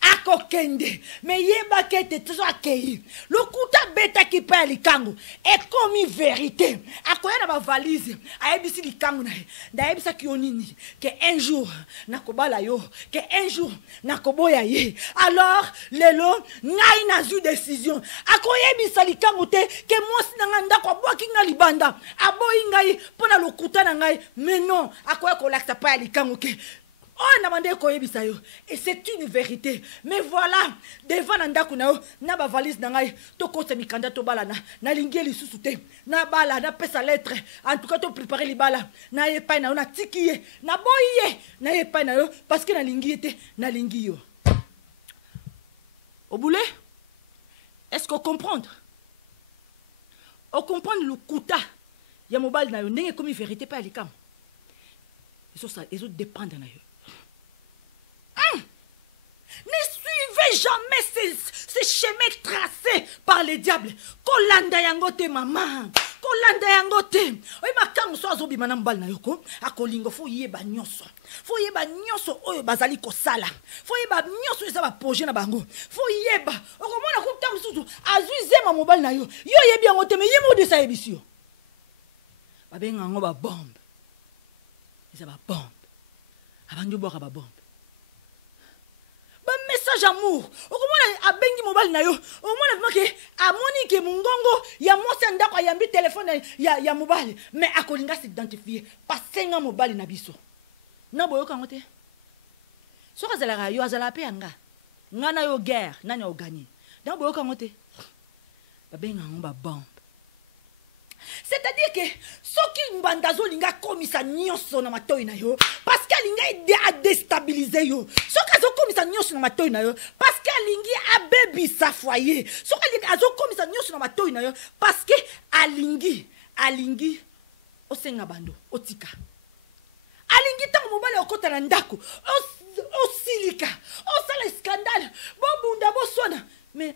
Ako kende. Me yeba kete tuzo akei. Lokuta beta ki pa likangu. E komi vérité. Ako ya na ba valise. A ebisi likangu na. Da ebisa ki onini. Que un jour, nakobala yo. Que un jour, nakoboya ye. Alors, lelo, ngai na zu décision. Ako yebisa likangu te. Que mwasi na nganda kwa boki nga libanda. Aboyi ngai, pona lokuta na ngai. Mais non, ako ya kolakta pa likangu ke. Oh, namande ko yebisa yo. Et c'est une vérité. Mais voilà, devant nandaku na yo, na ba valise na ngai, to kote mikanda to bala na lingi lisusu te. Na bala na pesa lettre. En tout cas to préparer li bala. Na yepa na yo na tikiye, na boye, na yepa na yo parce que na lingi te, na lingi yo. Au boulet? Est-ce qu'on comprend? On comprend le kuta. Ya mobile na yo ndenge comme vérité pas likam. Ils ont dépendre na yo. Ne suivez jamais ces chemins tracés par les diables. Kolanda yangote maman. Kolanda yangote. Oye makango so azobi manam bal na yoko. Akolingo fo yeba nyoso. Fo yeba nyoso oyo bazali kosala. Fo yeba nyoso eza ba projet na bango. Fo yeba. Okomona ko tam susu azuize ma mobile na yo. Yo yebi yangote me yemo de sa ebisio. Ba benga ngo ba bombe. Eza ba bombe. abandi boka ba bombe. Ba message amour. Okomona abengi mobile na yo. Okomona vima ke amoni ke mungongo ya mwasi ndako yambi téléphone ya mobile mais akolinga s'identifier pasenga mobile na biso. Na boyoka ngote. Soka zala yo azala pe anga. Ngana yo guerre nani o gagner. Na boyoka ngote. Ba benga ngomba bombe. C'est-à-dire que ceux qui mbandazo linga komisa nyonso na matoi na yo parce que linga ide a déstabiliser yo. Ceux qui azo komisa nyonso na matoi na yo parce que lingi a baby sa foyer. Ceux qui azo komisa nyonso na matoi na yo parce que alingi osenga bando otika. Alingi tango mobale okota na ndako osilika osala scandale bobunda bosona mais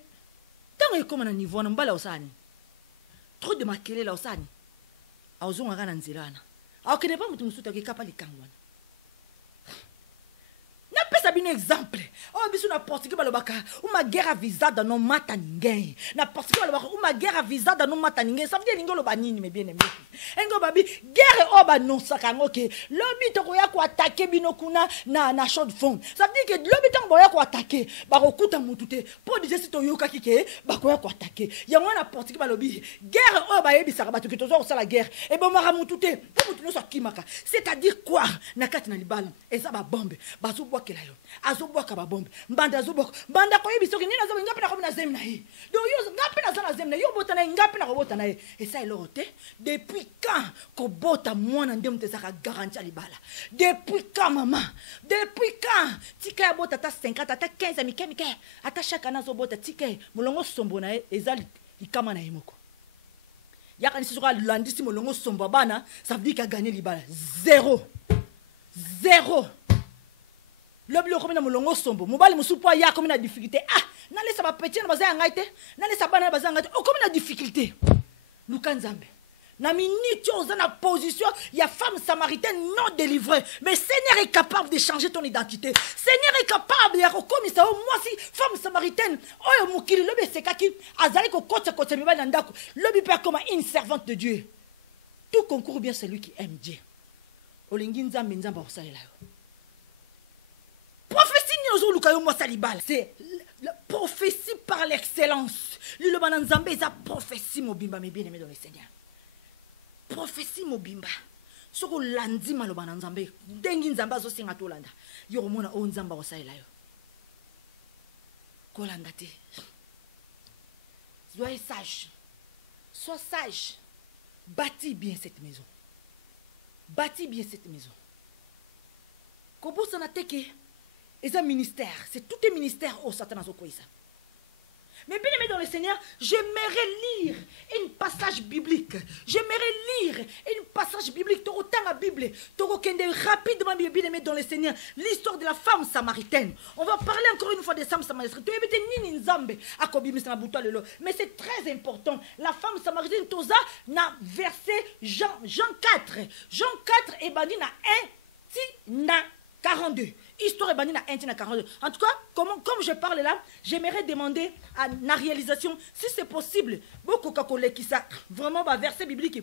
tango ekoma na niveau na mbala osani. Trop de makele la osani. Aozonga kana nzilana. Aokene pa mutu musuta ke kapa likangwana. Na pesa bino exemple. Oh biso na portugais balobaka, uma guerre visada no mata ninguém. Na portugais balobaka, uma guerre visada no mata ninguém. Ça veut dire ngolo banini me bien aimé. Engo babi guerre oba non sakango ke lobi to ko ya ko attaquer bino kuna na short fond. Ça veut dire que lobi to ko ya ko attaquer ba ko kuta mutu te. Po dire si to yoka kike ba ko ya ko attaquer. Ya mwana portugais balobi guerre oba yebisa ba to ke to zo la guerre. Et bon mara mutu te. Po mutu no so kimaka. C'est-à-dire quoi? Na kati na libala. Eza ba bombe. Ba zo bwakela yo. Azo bwaka ba bombe. Mbanda zo bwaka. Mbanda ko yebisa ke nina zo ngapi na ko na zem na hi. Do yo ngapi na za na zem na yo bota na ngapi na ko bota na. Et ça est te. Depuis quand kobota mwana ndem te saka garantie à libala? Depuis quand maman? Depuis quand? Tika ya bota ta 50 ta 15 mike ata chaque année zo bota tika molongo sombo na ezali ikama na yemoko. Yaka ni soka landisi molongo sombo bana, ça veut dire qu'il a gagné libala. Zéro. Le bleu comme na molongo sombo. Mobali musupo ya comme na difficulté. Ah, na laisse ba petit na bazaya ngaite. Na laisse bana bazaya ngaite. Oh comme na difficulté. Lukanzambe. Na minute oza na position, il y a femme samaritaine non délivrée. Mais Seigneur est capable de changer ton identité. Seigneur est capable de comme ça moi si femme samaritaine, oh mukili lobe sekaki azali ko kota kota mi bana ndako. Lobi père comme une servante de Dieu. Tout concourt bien celui qui aime Dieu. Olingi nzambe nzamba osalela yo. Prophétie nyozo lukayo mo salibal. C'est la prophétie par l'excellence. Lilo bana nzambe za prophétie mobimba me bien aimé dans le Seigneur. Prophétie mobimba. Soko landi maloba na nzambe. Dengi nzamba zo singa to landa. Yo mona o nzamba osalela yo. Ko landa te. Sois sage. Sois sage. Bâtis bien cette maison. Bâtis bien cette maison. Kobo sana teke. Et un ministère. C'est tout un ministère au Satan a ça. Mais bien aimé dans le Seigneur, j'aimerais lire un passage biblique. J'aimerais lire un passage biblique. Tu autant la Bible. Tu rapidement bien aimé dans le Seigneur. L'histoire de la femme samaritaine. On va parler encore une fois des femmes samaritaines. Mais c'est très important. La femme samaritaine, Toza, na verset Jean 4. Jean 4 et bani na 1 ti na 42. Histoire est bannie à 1 à 42. En tout cas, comme je parle là, j'aimerais demander à la réalisation, si c'est possible, beaucoup de qui ça vraiment va verset biblique,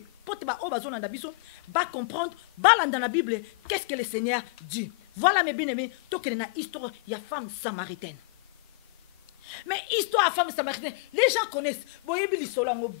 va comprendre, dans la Bible, qu'est-ce que le Seigneur dit. Voilà mes bien-aimés, tout que histoire, il y a femme samaritaine. Mais histoire à femme samaritaine, les gens connaissent.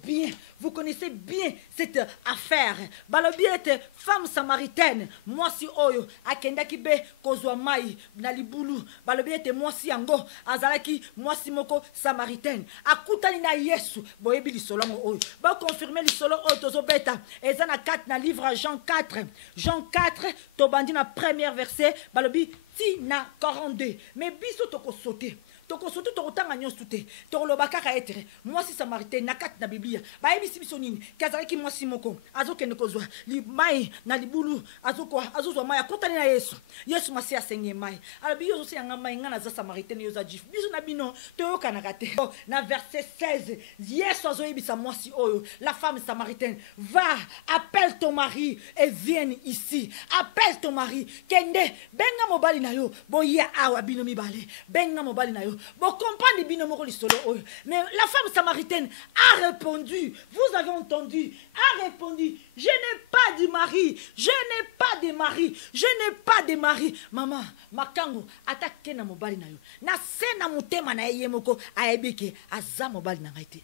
Bien, vous connaissez bien cette affaire. Balobiette femme samaritaine. Moi si oyo akenda kibe kozwa mai na libulu. Balobiette moi si ango azalaki moi si moko samaritaine. Akutani na Yesu. Boyebi lisolongo oyo. Ba confirmer lisolo oyo tozo beta. Ezana 4 na livre Jean 4. Jean 4 tobandi na premier verset. Balobi ti na 42. Mais biso toko sauter. Toko surtout toko tanga nyos tuté toko lobaka ka etre moi si samaritain na kat na biblia ba ebi sibiso nini kazalaki moi si moko azokende kozwa li mai na libulu azozwa mai akotani na Yesu masi asenye mai ala biyo so yanga mai ngana za samaritain yo za jif biso na bino toyoka na kate na verset 16 Yesu azoyebisa moi si oyo la femme samaritaine va appelle ton mari et viens ici appelle ton mari kende benga mobali na yo boya awa bino mibale benga mobali na yo Bon, comprendre binomoro lisolo. Mais la femme samaritaine a répondu. Vous avez entendu. A répondu. Je n'ai pas de mari. Je n'ai pas de mari. Je n'ai pas de mari. Maman, makango, attaque na mobali na yo. Na sena mutema na yemoko aebeke aza mobali na ngaite.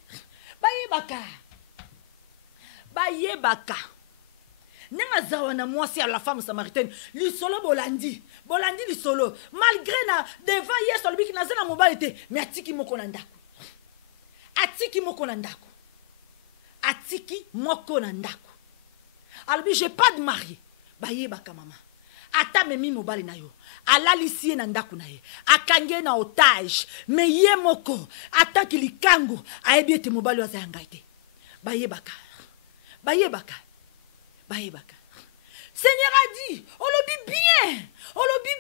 Bayebaka. Bayebaka. Nenga zawana mwasi à la femme samaritaine. Lisolo bolandi. Bolandi lisolo. Malgré na devant yeso libiki na zena mobalite. Mais atiki moko na ndako. Atiki moko na ndako. Atiki moko na ndako. Albi j'ai pas de mari. Bayebaka mama. Ata memi mobali na yo. Alalisie na ndako na ye. Akange na otage. Mais ye moko. Ata kilikango. Aebiete mobali wa zayangaite. Bayebaka. Bayebaka. Bayebaka. Seigneur a dit, on le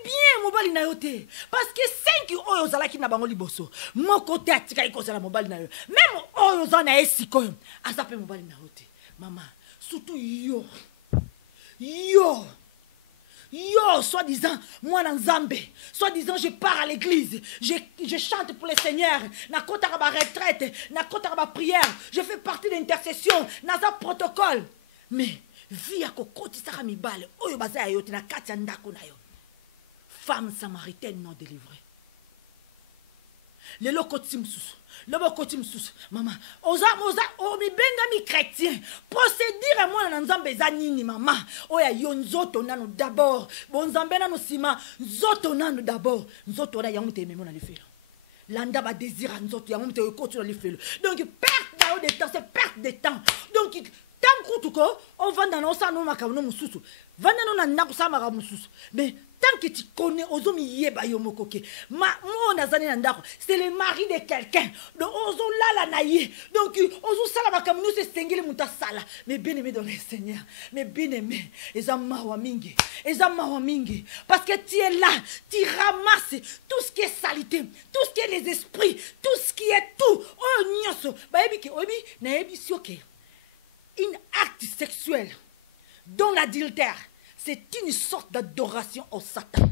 bien, mobali na yote. Parce que 5 oyo zalaki na bango liboso. Mon côté atika iko zala mobali na yo. Même oyo zana esiko. Azape mobali na yote. Maman, surtout yo, soi-disant, moi dans Zambé, soi-disant, je pars à l'église, je chante pour le Seigneur, na kota ba retraite, na kota ba prière, je fais partie de l'intercession, na za protocole. Mais via kokoti saka mibale oyo baza yote na kati ya ndako na yo. Femme samaritaine non délivrée. Lelo koti msusu. Lobo koti msusu. Maman, oza mi benga mi chrétien. Procédure moi na nzambe za nini mama. Oya yo nzoto nano d'abord. Bon nzambe nano sima nzoto nano d'abord. Nzoto na yango te memo na lefelo. Landa ba désir nzoto yango te koti na lefelo. Donc perte de temps, c'est perte de temps. Donc tant que on va dans nos salons makabuno mususu. Vanda no na nakusa makamususu. Mais tant que tu connais ozomi yeba yomokoke. Moi nazane na ndako, c'est le mari de quelqu'un. Donc ozo lala na ye. Donc ozo sala makamuno se sengeli muta sala. Mais bien aimé dans le Seigneur. Mais bien aimé, ezama wa mingi. Parce que tu es là, tu ramasses tout ce qui est saleté, tout ce qui est les esprits, tout ce qui est tout. Oh nyoso, ba ebiki obi na ebi sioke. Une acte sexuel dont l'adultère, c'est une sorte d'adoration au Satan.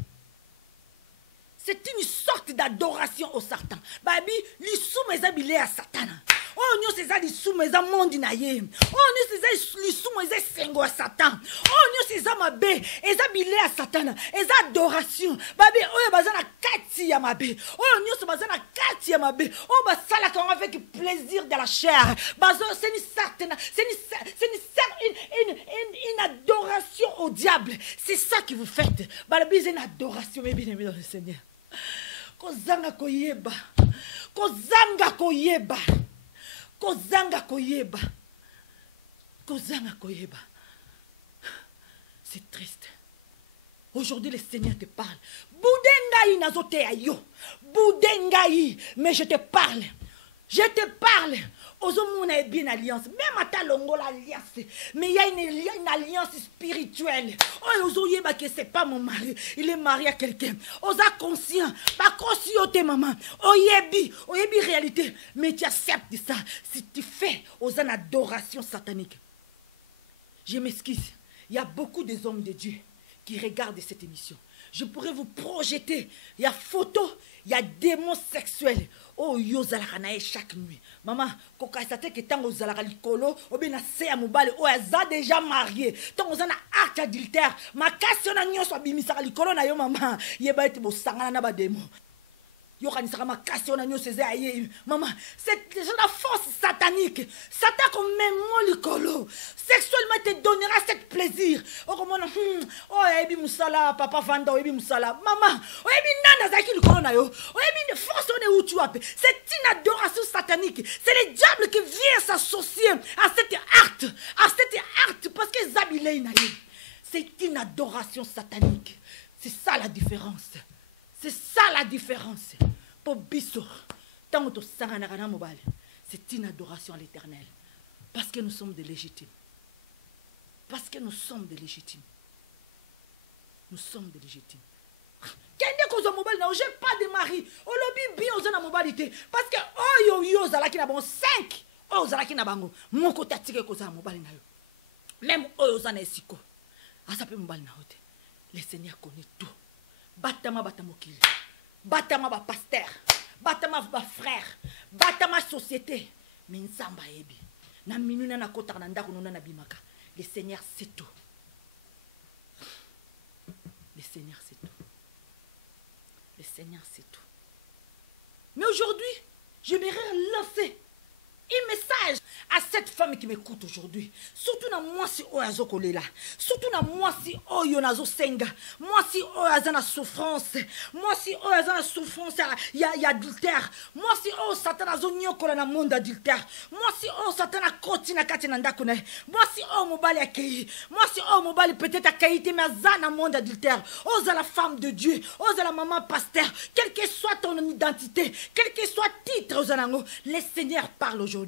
C'est une sorte d'adoration au Satan. Babi, li soumeza bilé à Satan. Oh, nous c'est ça li soumeza monde na ye. Oh, nous c'est ça li soumeza sengo à Satan. Oh, nous c'est ça mabe, eza bilé à Satan. Eza adoration. Babi, oh bazana kati ya mabe. Oh, nous c'est bazana kati ya mabe. Oh, basala quand avec plaisir de la chair. Bazo c'est une adoration au diable. C'est ça que vous faites. Babi, c'est une adoration, mais bien aimé dans le Seigneur. Kozanga koyeba. Kozanga koyeba. Kozanga koyeba. Kozanga koyeba. C'est triste. Aujourd'hui, le Seigneur te parle. Boudengaï nazote ayo. Boudengaï. Mais je te parle. Je te parle. On a bien alliance. Même à ta longo l'alliance. Mais il y a une alliance spirituelle. Oh, que c'est pas mon mari. Il est marié à quelqu'un. Osa conscient. Pas conscient, maman. Oyebi réalité. Mais tu acceptes ça. Si tu fais aux adoration satanique. Je m'excuse. Il y a beaucoup des hommes de Dieu qui regardent cette émission. Je pourrais vous projeter. Il y a photos. Il y a démons sexuels. Oh, yo zalakanae chaque nuit. Maman, koka sate que tant aux zalakalikolo, obena se a mobile, oh, za déjà marié. Tant aux ana acte adultère. Ma question na nyo so bimisa likolo na yo maman. Yeba ete bo sangana na ba démon. Yo kanisaka ma question na nyo seze aye. Maman, c'est la force satanique. Satan comme même likolo. Sexuellement te donnera cet plaisir. Oh comment oh ebi musala papa vanda ebi musala. Maman, oh ebi nana zaki likolo na yo. Oh ebi force on est où tu appelles. C'est une adoration satanique. C'est le diable qui vient s'associer à cet acte parce que zabilei na yo. C'est une adoration satanique. C'est ça la différence. C'est ça la différence. Pour Bissor, tant que c'est une adoration à l'Éternel. Parce que nous sommes des légitimes. Parce que nous sommes des légitimes. Nous sommes des légitimes. J'ai pas de mari. On le bien aux mobilité. Parce que oh yo zalaki na bon 5. Oh zalaki na bango. Mon côté atike ko za mobali na yo. Même oh zana esiko. Asape mobali na hote. Le Seigneur connaît tout. Batama batamokili. Batama ba pasteur. batama ba frère, batama société. Mais nzamba ebi. Na minuna na kota na ndako nona na bimaka. Le Seigneur c'est tout. Le Seigneur c'est tout. Le Seigneur c'est tout. Mais aujourd'hui, j'aimerais lancer un message à cette femme qui m'écoute aujourd'hui. Surtout dans moi si oyazo kolela. Surtout dans moi si oyonazo senga. Moi si oyazo na souffrance. Moi si oyazo na souffrance y a adultère. Moi si Satan azo nyokola na monde adultère. Moi si Satan a koti na kati na ndako na. Moi si mobali akei. Moi si mobali peut-être akei te mais na monde adultère. Oza la femme de Dieu. Oza la maman pasteur. Quelle que soit ton identité, quel que soit titre ozanango, le Seigneur parle aujourd'hui.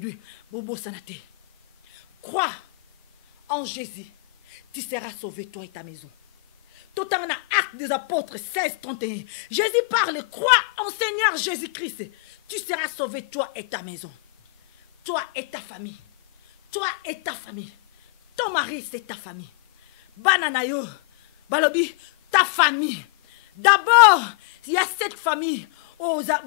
Bobo Sanate, crois en Jésus, tu seras sauvé, toi et ta maison. Tout en Actes des Apôtres 16, 31. Jésus parle, crois en Seigneur Jésus-Christ, tu seras sauvé, toi et ta maison. Toi et ta famille. Toi et ta famille. Ton mari, c'est ta famille. Bananayo, Balobi, ta famille. D'abord, il y a cette famille. Ça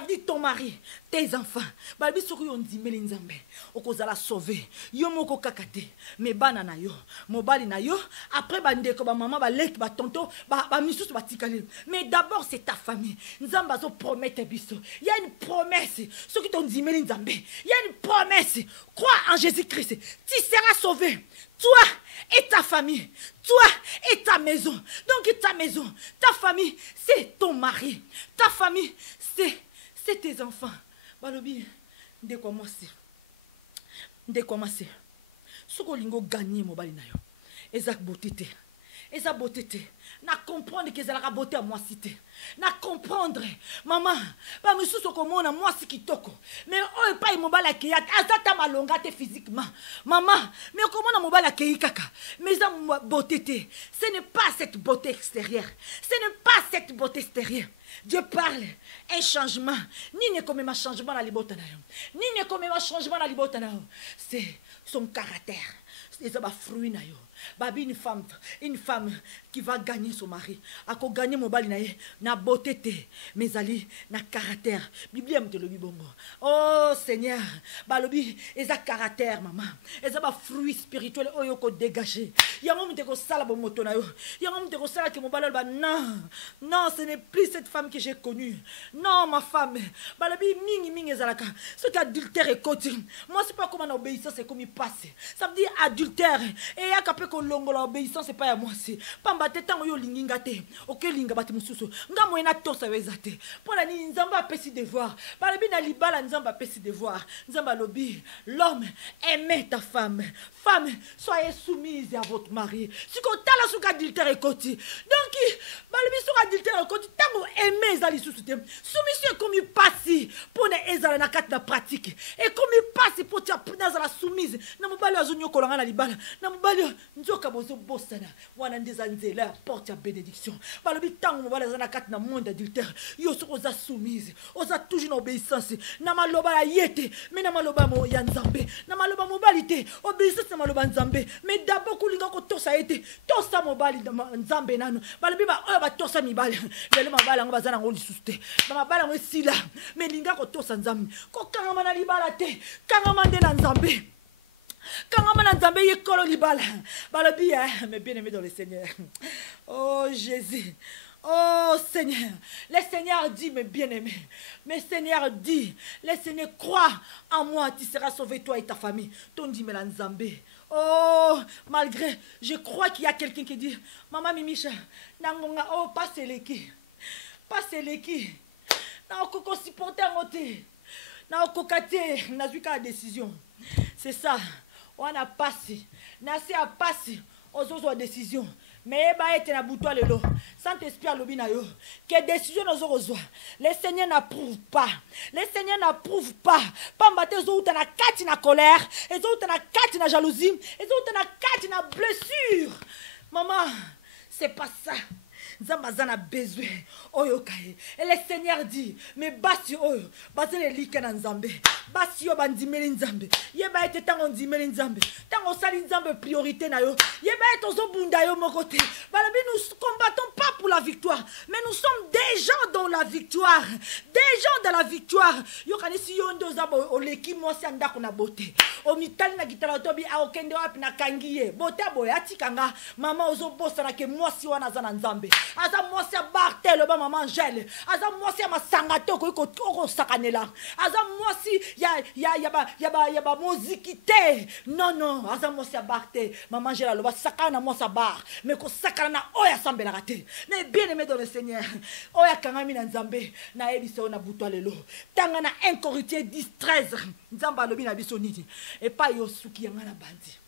veut dire ton mari, tes enfants. Balbi suri on dit melinzambe. Okozala sauver. Yo moko kakate. Me banana yo, mobali na yo. Après bande ko ba maman ba lek ba tonto ba misusu ba tikali. Mais d'abord c'est ta famille. Nzamba zo promettre biso. Il y a une promesse. Ce qui t'ont dit melinzambe. Il y a une promesse. Crois en Jésus-Christ. Tu seras sauvé. Toi et ta famille, toi et ta maison. Donc ta maison, ta famille, c'est ton mari. Ta famille, c'est tes enfants. Balobi, dès commencer. Ce que lingo gagné mon bali na yo. Ezak botete. Eza botete. Na comprendre que la beauté à moi cité. Na comprendre maman pas me sous comment na moi si kitoko. Mais oh pas mobala ki azata malonga te physiquement. Maman, mais comment na mobala ki kaka. Mais ça beauté, ce n'est pas cette beauté extérieure. Ce n'est pas cette beauté extérieure. Dieu parle un changement. Ni ne comme un changement na libota na yo. Ni ne comme un changement na libota na yo. C'est son caractère. C'est ça fruit na yo. Babi une femme qui va gagner son mari. Ako gagner mon bali na ye na beauté te, mais ali na caractère. Bible me te le bibongo. Oh Seigneur, balobi eza caractère maman. Eza ba fruit spirituel oyo ko dégager. Ya mom te ko sala bo moto na yo. Ya mom te ko sala que mon balo ba non, ce n'est plus cette femme que j'ai connue. Non ma femme. Balobi mingi ezalaka. Ce qu'adultère est côté. Moi c'est pas comment on obéissance c'est comme il passe. Ça veut dire adultère et ya kapé ko longo l'obéissance c'est pas à moi c'est. Pamba te tango yo linginga te. OK linga bati mususu. Nga moyena tosa wezate. Pona ni nzamba pesi devoir. Balobi na libala nzamba pesi devoir. Nzamba lobi l'homme aime ta femme. Femme, soyez soumise à votre mari. Si ko tala sou adultère et côté. Donc balobi sou adultère et côté tango aimer ezali susu te. Soumission comme il passe pour ne ezala na kat na pratique. Et comme il passe pour tia puna za la soumise. Na mobali azunyo kolanga na libala. Na mobali nzoka bozo bosana. Wana ndeza nzela porte ya bénédiction. Balobi tango mobali za na kat na monde adultère. Yo so oza soumise. Oza toujours en obéissance. Na maloba ya yete, mais na maloba mo ya nzambe. Na maloba mobali te, obéissance na maloba nzambe. Mais d'abord kulinga ko tosa yete, tosa mobali nzambe nano. Balobi ba oyo ba tosa mibali. Lelo mabala ngo bazana ngo lisusu te. Ba mabala ngo sila. Mais linga ko tosa nzambe. Ko kanga na libala te. Kanga mande na nzambe. Quand on a entendu yekolo libala, balobi mais bien aimé dans le Seigneur. Oh Jésus, oh Seigneur, le Seigneur dit mes bien-aimés, mais Seigneur dit, le Seigneur croit en moi, tu seras sauvé toi et ta famille. Ton dit mais la Nzambé. Oh, malgré, je crois qu'il y a quelqu'un qui dit, maman Mimicha, nangonga oh pas seleki, na okoko supporter moté, na okokate, na zuka décision. C'est ça. On a passé. Nasi a passé. On a décision. Mais bah était na bouton le lot. Saint-Esprit a lobby na yo. Que décision nous reçoit. Le Seigneur n'approuve pas. Le Seigneur n'approuve pas. Pambate zo uta na kati na colère. Et zo uta na kati na jalousie. Et zo uta na kati na blessure. Maman, c'est pas ça. Nzambazana besoin. Oyo kae. Et le Seigneur dit, mais basi oyo, basi le lika na nzambe. Basi yo bandimeli nzambe. Yeba ete tango ndimeli nzambe. Tango sali nzambe priorité na yo. Yeba ete ozo bunda yo mokote. Balobi nous combattons pas pour la victoire. victoire. Mais nous sommes déjà dans la victoire. Déjà dans la victoire. Yo kanisi yo ndo zabo oleki mwasi andako na bote. O mitali na gitala tobi a okende wapi na kangiye. Bote boy atikanga mama ozo bosa na ke mwasi wana za na nzambe. Aza mwasi ya Bartel ba mama Angèle. Aza mwasi ya masangato ko sakanela. Aza mwasi ya ba mozikite. Non, aza mwasi ya Bartel. Maman Angèle aloba sakana mwasi ya bar. Mais ko sakana na oya sambela raté. Mais bien aimé dans le Seigneur. Oya kangami na nzambe na ebiso na butwa lelo. Tanga na 1 Corinthiens 10:13. Nzamba lobi na biso niti. Et pas yosuki yanga na bandi.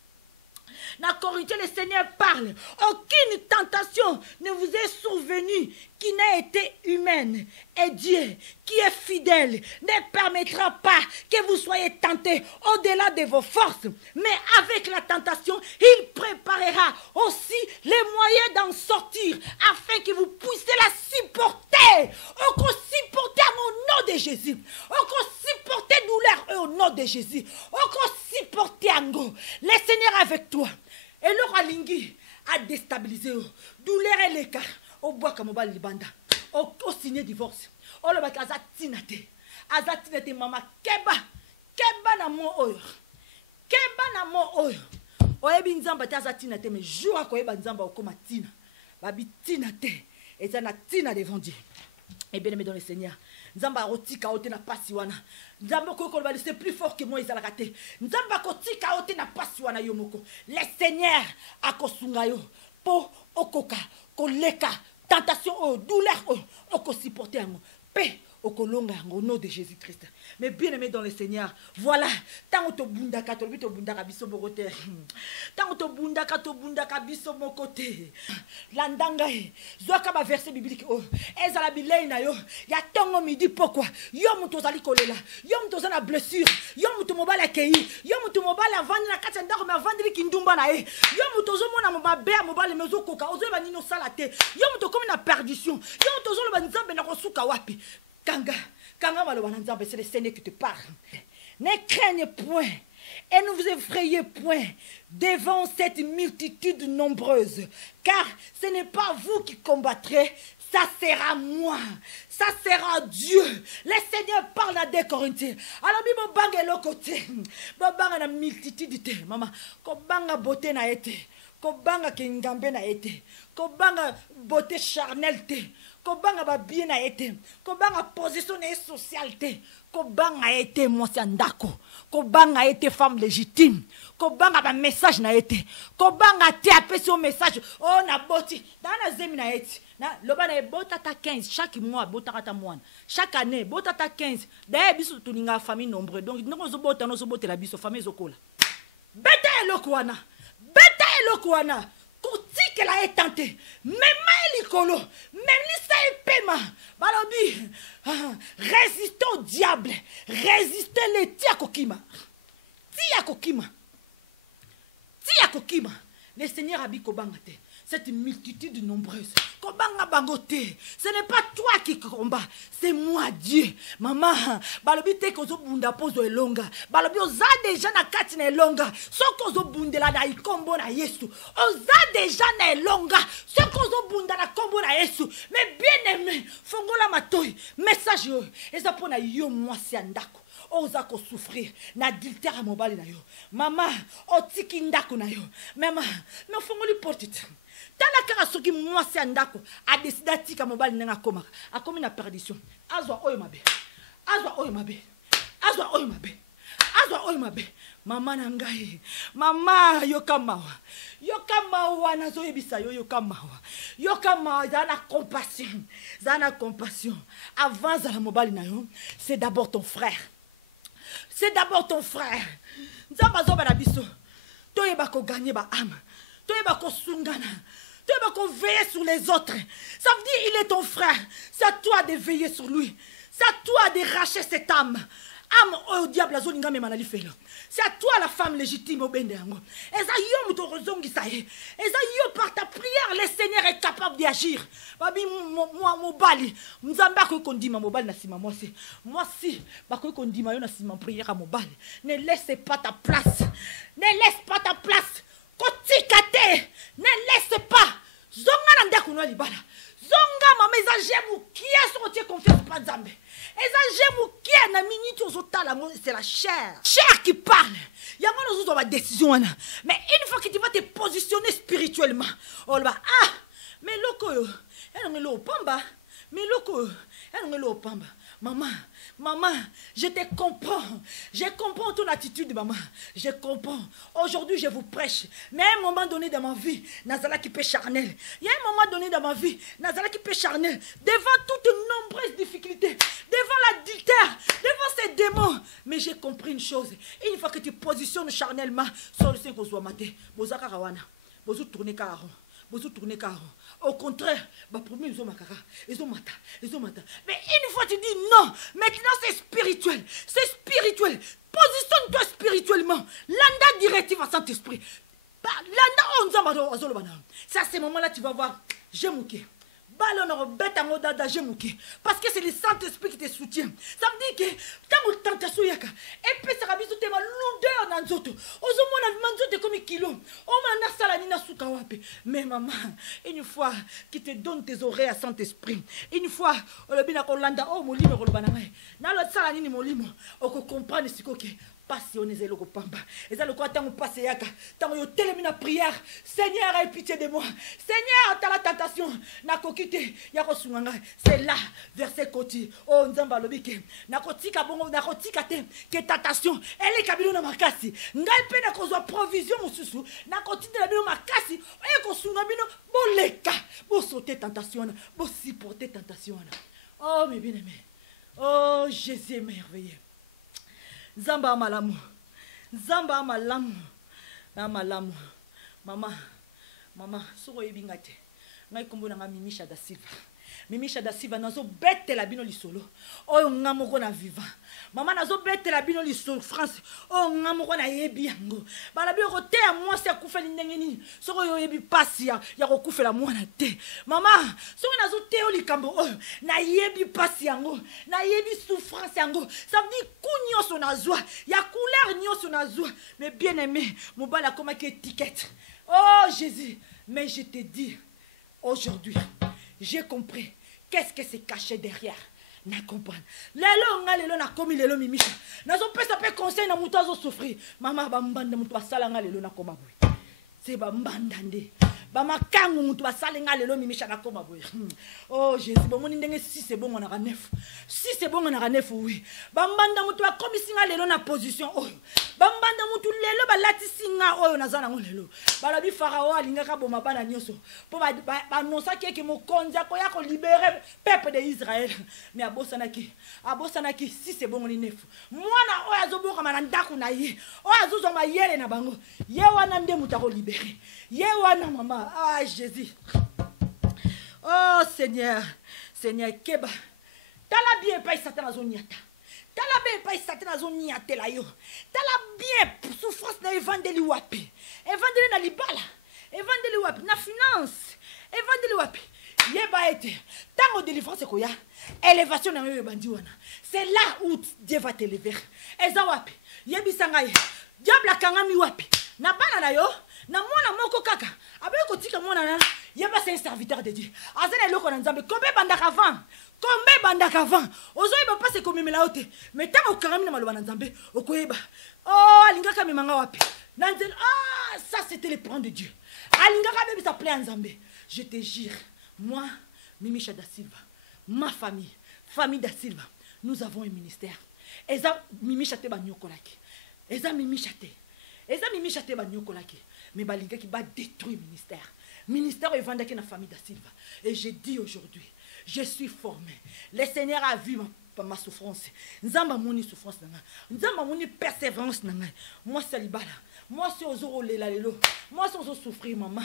Dans Corinthiens, le Seigneur parle. Aucune tentation ne vous est survenue qui n'a été humaine. Et Dieu, qui est fidèle, ne permettra pas que vous soyez tentés au-delà de vos forces. Mais avec la tentation, il préparera aussi les moyens d'en sortir afin que vous puissiez la supporter. On peut supporter au nom de Jésus. On peut supporter douleur au nom de Jésus. On peut supporter ango. Le Seigneur avec toi. Et le Ralingi a déstabilisé. Douleur et l'écart. Au bois comme au bal libanda. Au signé divorce. Au le bac azatinate. Azatinate mama. Keba na mo oyo. Keba na mo oyo. Oyebi nzamba te azatinate. Mais jour à koyeba nzamba okoma tina. Babi tinate. Et ça na tina devant Dieu. Et bien aimé dans le Seigneur. Nzamba rotika ote na pasi wana. Nzamba ko kolba c'est plus fort que moi izalakate. Nzamba kotika ote na pasi wana yomoko. Le Seigneur akosunga yo po okoka koleka tentation o douleur o oko supporter ngo pe okolonga au nom de Jésus-Christ. Mais bien aimé dans le Seigneur, voilà, tant que tu bundaka, tu bundaka biso bokote. Tant que tu bundaka biso bokote. Landangae, zoka ba verset biblique oh. Ezala bilei na yo, ya tongo midi pourquoi? Yo muto zali kolela, yo muto zana blessure, yo muto mobala kei, yo muto mobala vandi na kati ndako me vandi kindumba na e. Yo muto zo mona mobabe mobala mezo koka, ozo ba nino salate. Yo muto comme na perdition. Yo muto zo lo ba nzambe na kosuka wapi. Kanga malovananzambe, c'est le Seigneur qui te parle. Ne craignez point et ne vous effrayez point devant cette multitude nombreuse, car ce n'est pas vous qui combattrez, ça sera moi, ça sera Dieu. Le Seigneur parle à des Corinthiens. Alors, mi banga le côté, banga na multitude, maman, ko banga beauté na été, ko banga kingambe na été, ko banga beauté charnelle te. Kobanga ba bien a été, kobanga position et socialité, kobanga a été mwasi andako, kobanga a été femme légitime, kobanga ba message na été, kobanga te apesi au message, oh na boti, dans la zemi na été, na loba na bota ta 15 chaque mois, bota ta moine, chaque année bota ta 15, d'ailleurs biso tuninga famille nombreux, donc nous zo bota la biso famille zokola. Beta elokwana, Kouti qu'elle a été tentée, même l'écolo, même l'issa paiement, balobi, résistez au diable, résistez les tiakokima, le Seigneur a dit kobangate. Cette multitude nombreuse. Ce n'est pas toi qui combat, c'est moi Dieu. Maman, balobi te kozo bunda pozo elonga. Balobi oza déjà na kati na elonga. So kozo bundela na ikombo na Yesu. Oza déjà na elonga. So kozo bunda na kombo na Yesu. Mais bien aimé, fongola matoi. Message yo. Eza pona yo mwasi andako. Oza ko souffrir na adultère à mobali na yo. Maman, otiki ndako na yo. Maman, me fongoli portite. Tala kara soki mwasi andako a décidé tika mobali nenga komaka. A komi na perdition. Azwa oyo mabe. Mama nangai. Mama yokamawa. Yokamawa nazo yebisa yo yokamawa. Yokamawa zana compassion. Avant za la mobali na yo, c'est d'abord ton frère. Nzamba zoba na biso. Toyeba ko gagner ba âme. Toyeba ko sungana. Toyeba ko veiller sur les autres. Ça veut dire il est ton frère. C'est à toi de veiller sur lui. C'est à toi de racheter cette âme. Âme au diable azo linga mema na lifelo. C'est à toi la femme légitime au bende yango. Eza yo muto rozongi saye. Eza yo par ta prière le Seigneur est capable d'agir. Babi moi mobali. Nzamba ko kondima mobali na sima moi si ba ko kondima yo na sima prière à mobali. Ne laisse pas ta place. Kotikate. Ne laisse pas. zonga na ndako no libala zonga mama eza jemu kia so tie confiance pas nzambe eza jemu kia na minute ozotala ngo c'est la chair qui parle yango nozo ba décision wana mais une fois que tu vas te positionner spirituellement on va mais loko yo elongelo pamba mais loko elongelo pamba maman, je te comprends. Je comprends ton attitude, maman. Je comprends. Aujourd'hui, je vous prêche. Mais à un moment donné dans ma vie, Nazala qui peut charnel. Il y a un moment donné dans ma vie, Nazala qui peut charnel. Devant toutes nombreuses difficultés, devant l'adultère, devant ces démons. Mais j'ai compris une chose. Une fois que tu positionnes charnellement, sur le sein qu'on soit maté, Bozaka Rawana, Bozo tourner carreau. Au contraire, ils ont mata. Mais une fois tu dis non, maintenant c'est spirituel. Positionne-toi spirituellement. Landa directive à Saint-Esprit. C'est à ce moment-là tu vas voir, j'ai mouqué. Parce que c'est le Saint-Esprit qui te soutient. Ça veut dire que quand vous tentez à et puis ça va bien te lourdeur dans zoto. Ozomona manzote comme kilo. On a salanina sukawape. Mais maman, une fois qu'il te donne tes oreilles à Saint-Esprit, une fois le bina kolanda oh molimo kolobananga. Na lo salanini molimo, on comprend ce que passionné zelo ko pamba. Et ça le quoi tant passé yaka, tant yo télémina prière. Seigneur, aie pitié de moi. Seigneur, t'as la tentation. Na kokite yako sunganga. C'est là verset koti. Oh nzamba lobike. Na kotika bongo na kotika te que tentation. Elle est kabilo na makasi. Ngai pe na kozwa provision mususu. Na kotite na bino makasi. E ko sunga bino boleka. Bo sauter tentation. Bo supporter tentation. Oh mes bien-aimés. Oh Jésus est merveilleux. Zamba malamu na malamu mama soko yebingate ngai kombo na Mimisha da Silva nazo betela bino lisolo oyo ngamoko na vivant mama nazo betela bino lisolo France oyo ngamoko na yebi yango bala bino kote ya mwasi ya kufela ndenge nini soko yo yebi pasi ya kokufela mwana te mama soko nazo teo likambo oyo na yebi pasi yango na yebi souffrance yango ça veut dire kunyoso na zwa ya couleur nyoso na zwa mais bien aimé mobala comme que étiquette oh Jésus mais je te dis aujourd'hui j'ai compris qu'est-ce que c'est caché derrière. Na comprendre. Lelo na komi lelo Mimisha. Na zo pesa pe conseil na muto azo souffrir. Mama ba mbanda muto asala nga lelo na koma boy. C'est ba mbanda nde. Ba makangu muto asala nga lelo Mimisha na koma boy. Oh Jésus, bon moni ndenge si c'est bon on a 9. Si c'est bon on a 9 oui. Ba mbanda muto akomi singa lelo na position oh. Ba mbanda muto lelo ba lati singa oyo nazana ngo lelo. Balabi Pharaon alingaka boma bana nyoso. Po ba annonça que mokonzi ko ya ko libérer peuple d'Israël. Mais abosanaki si c'est bon on est 9. Mwana oyo azoboka manandako na ye. Oyo azozo ma yele na bango. Ye wana nde muta ko libérer. Ye wana mama ah Jésus. Oh Seigneur keba. Tala bien pa Satan azoniata. Tala bien pa Satan azoniata la yo. Tala bien souffrance na evangeli wapi. Evangeli na libala. Evangeli wapi na finance. Evangeli wapi. Yeba ete. Tango délivrance koya. Élévation na yo bandi wana. C'est là où Dieu va t'élever. Eza wapi. Yebi sangaye. Diable kangami wapi. Na bana na yo. Na mwana moko kaka. Abe ko tika mwana na. Yeba c'est un serviteur de Dieu. Azana loko na nzambe. Combien bandaka avant. Ozo yeba pas se komemela ote. Mais tant au karami na maloba na nzambe. Okoyeba. Oh alingaka memanga wapi. Nanzel ah ça c'était le plan de Dieu. Alingaka bébé ça plaît nzambe. Je te jure. Moi Mimisha da Silva. Ma famille da Silva. Nous avons un ministère. Eza Mimisha te ba nyokolaki. Eza Mimisha te ba nyokolaki. Mais balinga qui va détruire le ministère. Ministère est vendu na famille da Silva. Et je dis aujourd'hui, je suis formé. Le Seigneur a vu ma souffrance. Nzamba moni souffrance nanga. Nzamba moni persévérance nanga. Moi c'est libala. Moi c'est ozoro lela lelo. Moi c'est ozo souffrir maman.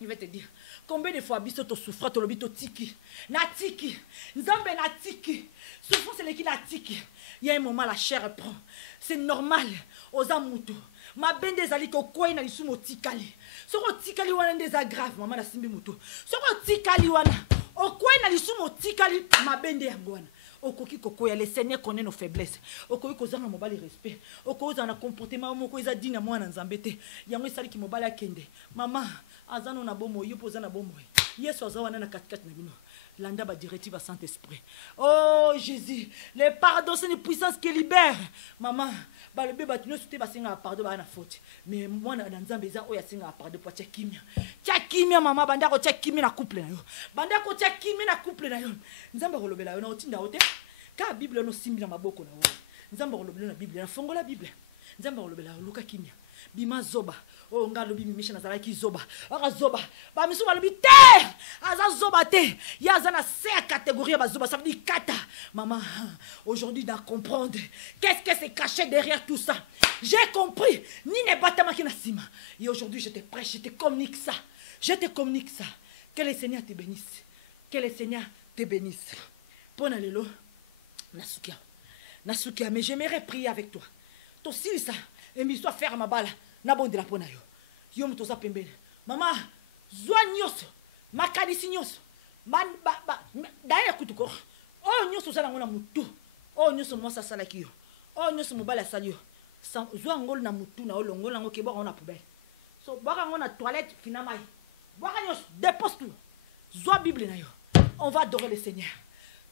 Il va te dire combien de fois biso to souffra to lobito tiki. Na tiki. Nzamba na tiki. Souffrance c'est qui na tiki. Il y a un moment la chair prend. C'est normal. Ozamuto. Ma bende zali ko koina lisumo tikali. Soko tikali wana ndeza grave mama na simbi muto. Soko tikali wana o koina lisumo tikali ma bende yango wana. Okoki kokoya le Seigneur connaît nos faiblesses. Okoki kozanga mobali respect. Okoki na comportement moko eza dina mwana nzambe te. Yango esali ki mobali akende. Mama azano na bomo yo poza na bomo yesu azawana na katikati na bino landa ba directive à Saint-Esprit. Oh Jésus, le pardon c'est une puissance qui libère. Maman, ba le bébé tu ne souté ba singa pardon ba na faute. Mais moi na nzambe za oya singa pardon pour tia kimia. Tia kimia maman banda ko tia kimia na couple na yo. Banda ko tia kimia na couple na yo. Nzambe ko lobela yo na otinda ote. Ka Bible no simbi na maboko na yo. Nzambe ko lobela na Bible na fongola Bible. Nzambe ko lobela luka kimia. Bima zoba o ngalo bi misha nazala ki zoba aka zoba ba misu balobi te aza zoba te ya za na C catégorie ba zoba ça veut dire kata maman aujourd'hui d'à comprendre qu'est-ce que c'est caché derrière tout ça j'ai compris ni ne batama ki na sima et aujourd'hui je te prêche je te communique ça que le Seigneur te bénisse pona lelo nasukia mais j'aimerais prier avec toi to si ça et m'histoire faire ma balle na bon de la pona yo mtoza pembele mama zwa nyoso makanisi nyoso man ba daye kutuko oh nyoso sala ngona mutu oh nyoso mo sala kiyo oh nyoso mo bala salio zwa ngol na mutu na olongola ngo ke bo na poubelle so baka ngona toilette finamai baka nyoso dépose tout zwa bible na yo on va adorer le Seigneur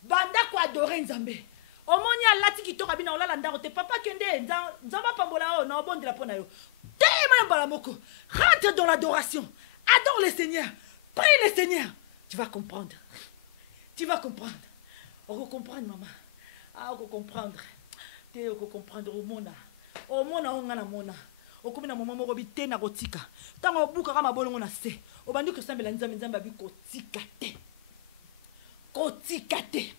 banda ko adorer Nzambe omoni alati kitoka bina olala ndako te papa kende nzamba pambola o na obondi la pona yo tema mbala moko rentre dans l'adoration adore le Seigneur prie le Seigneur tu vas comprendre on va comprendre maman on va comprendre te on va comprendre o mona ngana mona okomina mama moko bite na kotika tango buka kama bolongo na se obandi ko sambela nzambe abi kotika te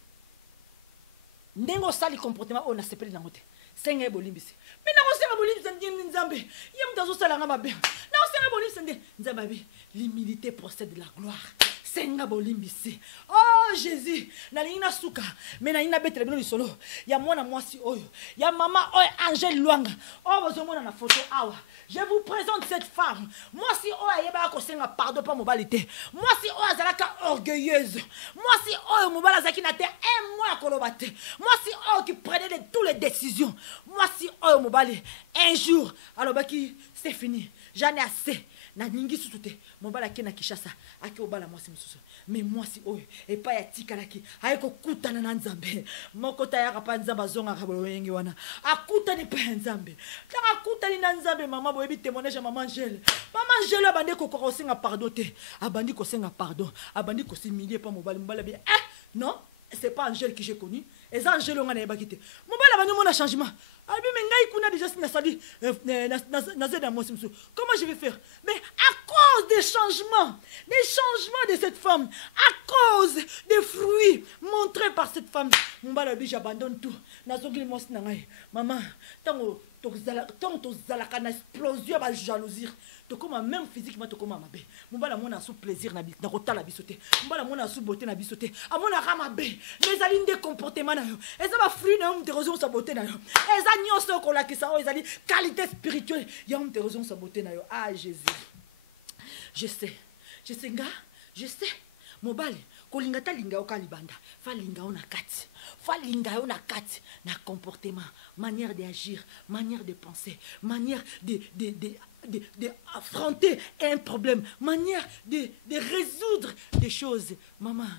ndengo sali comportement on a sepeli na ngote senga bolimbisi mina ko senga bolimbisi nzambe yem dazo sala nga mabe na ko senga bolimbisi nzambe l'humilité procède de la gloire senga bolimbisi oh Jésus na lina suka mais na ina betre bino lisolo ya mwana mwasi oyo ya mama oyo Angèle Luanga oh bozomona na photo awa je vous présente cette femme moi si oyo yeba ko senga pardon pas mobilité moi si oyo azalaka orgueilleuse moi si oyo mobala zaki na te un mois kolobate moi si oyo qui prenait de toutes les décisions moi si oyo mobali un jour alors baki c'est fini j'en ai assez na ningi sutute mobala ke na Kishasa aki obala mwasi mususu mais mwasi oyo e pa ya tikalaki ayeko kutana na Nzambe moko tayaka pa Nzamba zonga kabolo yengi wana akutani pa Nzambe taka kutani na Nzambe mama boyebi témoignage maman Angèle abandi ko kosenga pardon te abandi ko senga pardon abandi ko s'humilier pa mobala bien non c'est pas Angèle que j'ai connu et Angèle on a ébakité mobala bani mon changement abi mengai kuna déjà na sali comment je vais faire mais à cause des changements de cette femme à cause des fruits montrés par cette femme mobala bi j'abandonne tout nazongili mos na ngai maman tango tozala kana explosion ba jalousie to comme même physiquement to comme mabe mobala mona sous plaisir na kotala bisote mobala mona sous beauté na bisote amona ramabe les alignes de comportement na yo eza ba fruit na de raison sa beauté na yo eza nyoso ko la kisa o ezali qualité spirituelle ya de raison sa beauté na yo ah Jésus je sais nga je sais mobali kolingata linga o kalibanda fa linga ona kati na comportement manière d'agir manière de penser manière de affronter un problème manière de résoudre des choses maman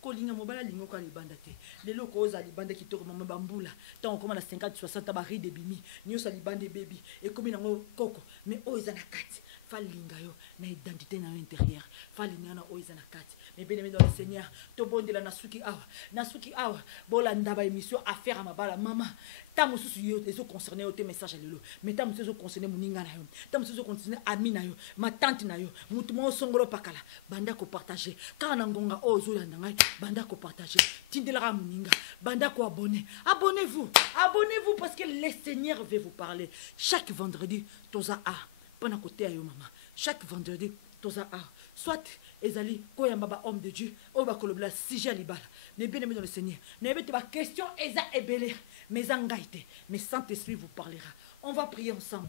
kolinga mobala lingo ka libanda te lelo ko za libanda kitoko mama bambula tant comme na 50 60 ba ride bimi nyosa libanda baby et comme nango koko mais oza na kati fa linga yo na identité na intérieur fa linga na oza na kati mais bien aimé dans le Seigneur to bondela na suki awa bola ndaba émission affaire à mabala maman ta mususu yo les autres concernés au message lelo mais ta mususu concerné muninga na yo ta mususu concerné ami na yo ma tante na yo mutu mo songolo pakala banda ko partager kana ngonga ozo landa ngai banda ko partager tindela muninga banda ko abonnez-vous parce que le Seigneur veut vous parler chaque vendredi toza a pona côté ayo maman chaque vendredi toza a soit ezali koyamba ba homme de Dieu o ba kolobla sujet libala mais bien aimé dans le Seigneur n'avez pas question eza ebele mais angaite mais Saint-Esprit vous parlera on va prier ensemble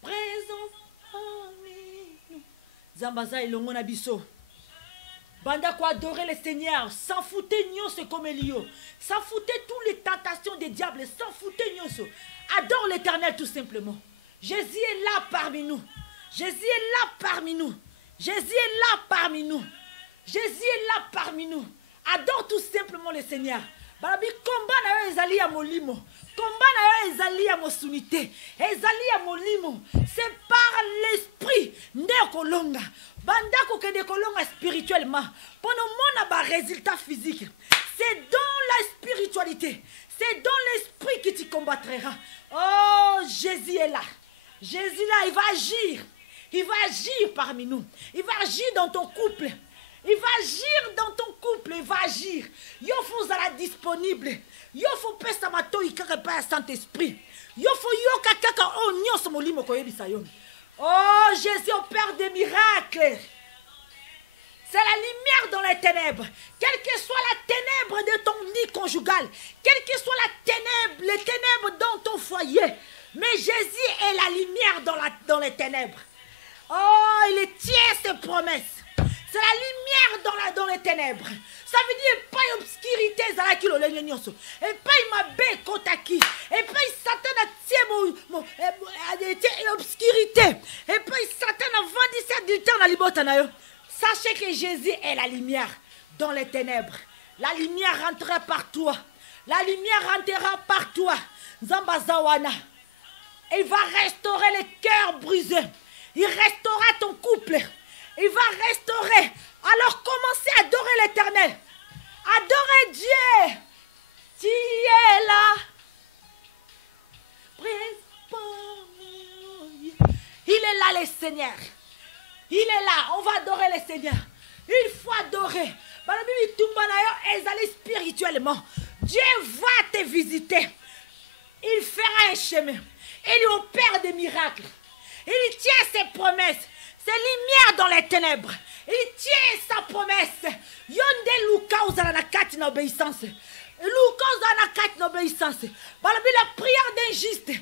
présence parmi Zambaza ilongo na biso banda ko adorer le Seigneur sans fouter nyonso comme Elio sans fouter toutes les tentations des diables sans fouter nyonso adore l'Éternel tout simplement Jésus est là parmi nous. Jésus est là parmi nous. Jésus est là parmi nous. Jésus est là parmi nous. Adore tout simplement le Seigneur. Balabi combat na yo ezali ya molimo. Combat na yo ezali ya mosunité. Ezali ya molimo. C'est par l'esprit nde kolonga. Banda ko kende kolonga spirituellement. Pour nous mona ba résultat physique. C'est dans la spiritualité. C'est dans l'esprit que tu combattras. Oh, Jésus est là. Jésus là, il va agir. Il va agir parmi nous. Il va agir dans ton couple. Il va agir dans ton couple. Il va agir. Yo faut la disponible. Yo faut pesa mato ikaka pa Saint-Esprit. Yo faut yo kakaka o nyos molimo ko yebisa yo. Oh, Jésus opère des miracles. C'est la lumière dans les ténèbres. Quelle que soit la ténèbre de ton lit conjugal, quelle que soit la ténèbre, les ténèbres dans ton foyer, mais Jésus est la lumière dans les ténèbres. Oh, il tient ses promesses. C'est la lumière dans les ténèbres. Ça veut dire pas obscurité zala ki lo lenye nyonso. Et pas mabe kotaki. Et pas Satan a tie obscurité. Et pas Satan a vendissé du temps na libota na yo. Sachez que Jésus est la lumière dans les ténèbres. La lumière rentrera par toi. La lumière rentrera par toi. Zamba Zawana. Il va restaurer les cœurs brisés. Il restaurera ton couple. Il va restaurer. Alors commencez à adorer l'Éternel. Adorez Dieu. Tu es là. Il est là, le Seigneur. Il est là. On va adorer le Seigneur. Il faut adorer. Spirituellement. Dieu va te visiter. Il fera un chemin. Il opère des miracles. Il tient ses promesses. C'est lumière dans les ténèbres. Il tient sa promesse. Yonde luka uzala na kati na obéissance. Luka uzala na kati na obéissance. La prière d'un juste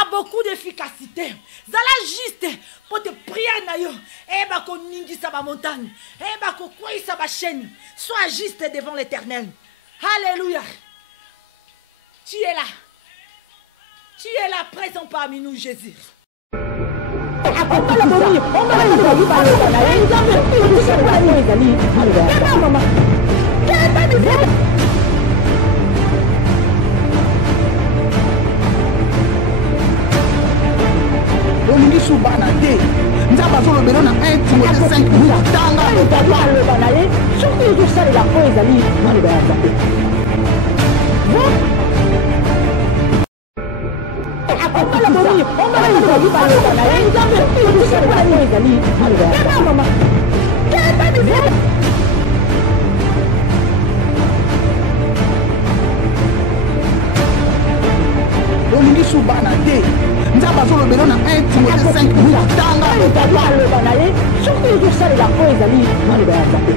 a beaucoup d'efficacité. Zala juste pour te prier na yo. E ba ko ningisa ba montagne. E ba ko kwisa ba chaîne. Sois juste devant l'Éternel. Alléluia. Tu es là. Tu es là présent parmi nous, Jésus. olingi subana te nzambe azolobela na 1 Timothée 5 mutanga aloba na ye soki ezosalela po ezali maloba ya nzambe olingi subana te nzambe azolobela na 1 Timothée 5 mutanga aloba na ye soki ezosalela po ezali maloba ya nzambe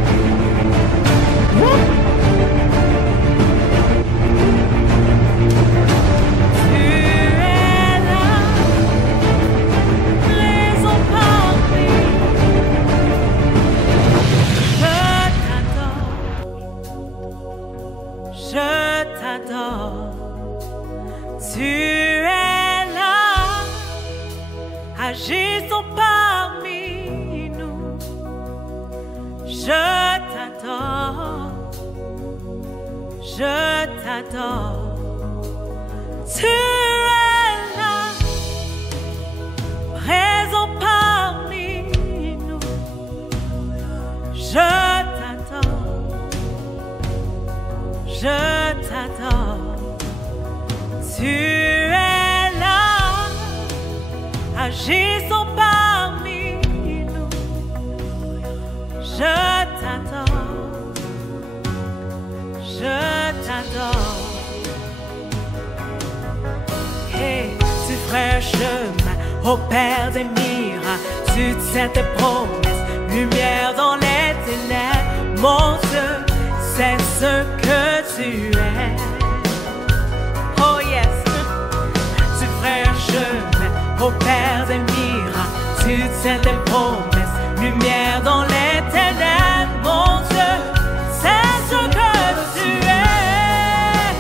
Tu es là, agissons parmi nous. Je t'adore, je t'adore. Tu es là, présent parmi nous. Je t'adore, je t'adore. Tu es là, agissons parmi nous. Je t'adore, je t'adore. Et tu feras un chemin au Père des miracles. Tu tiens tes promesses, lumière dans les ténèbres. Mon Dieu, c'est ce que tu es. Oh yes, tu ferais un chemin au Père des miracles. Tu tiens tes promesses, lumière dans les ténèbres. Mon Dieu, c'est ce que tu es.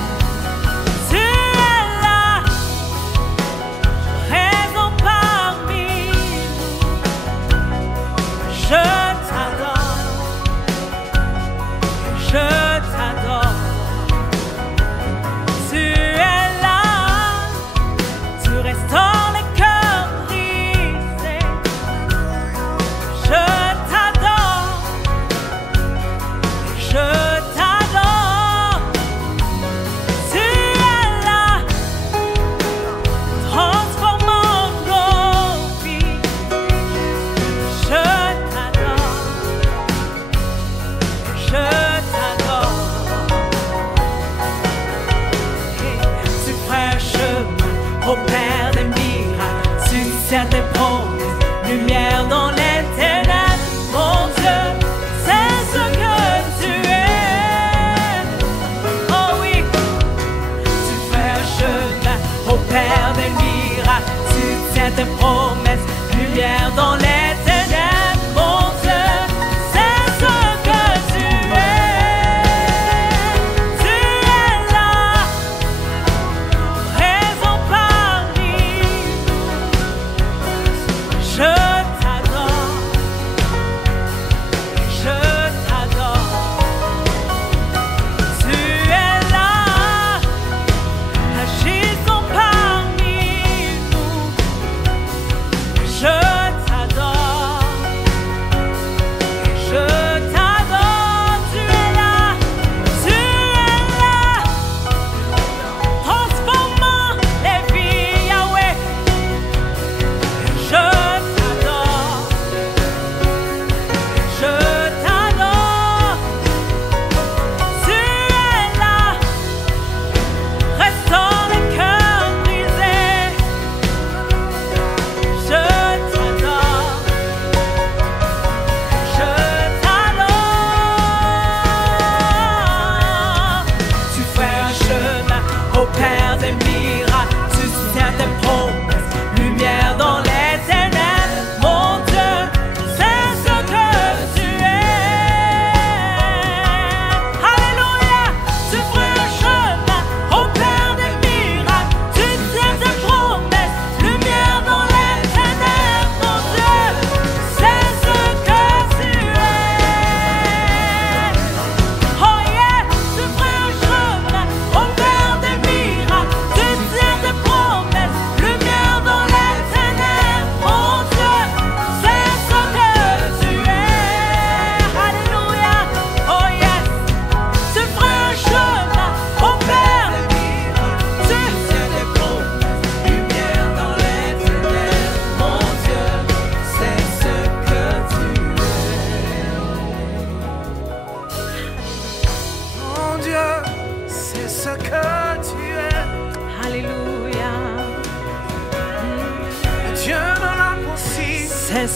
Tu es là, présent parmi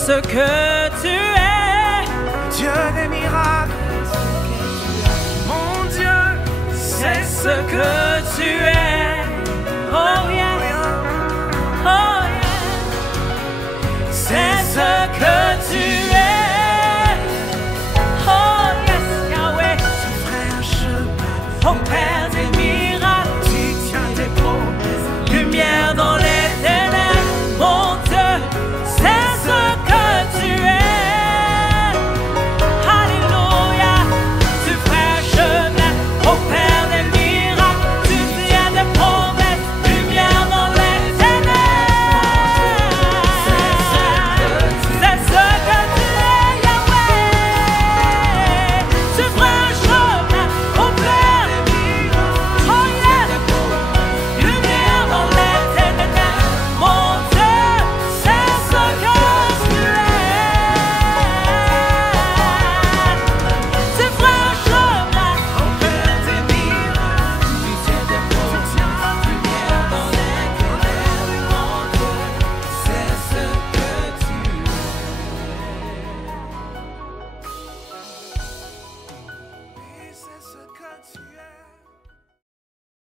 ce que tu es. Dieu des miracles, mon Dieu, C'est ce que tu es. Oh, viens.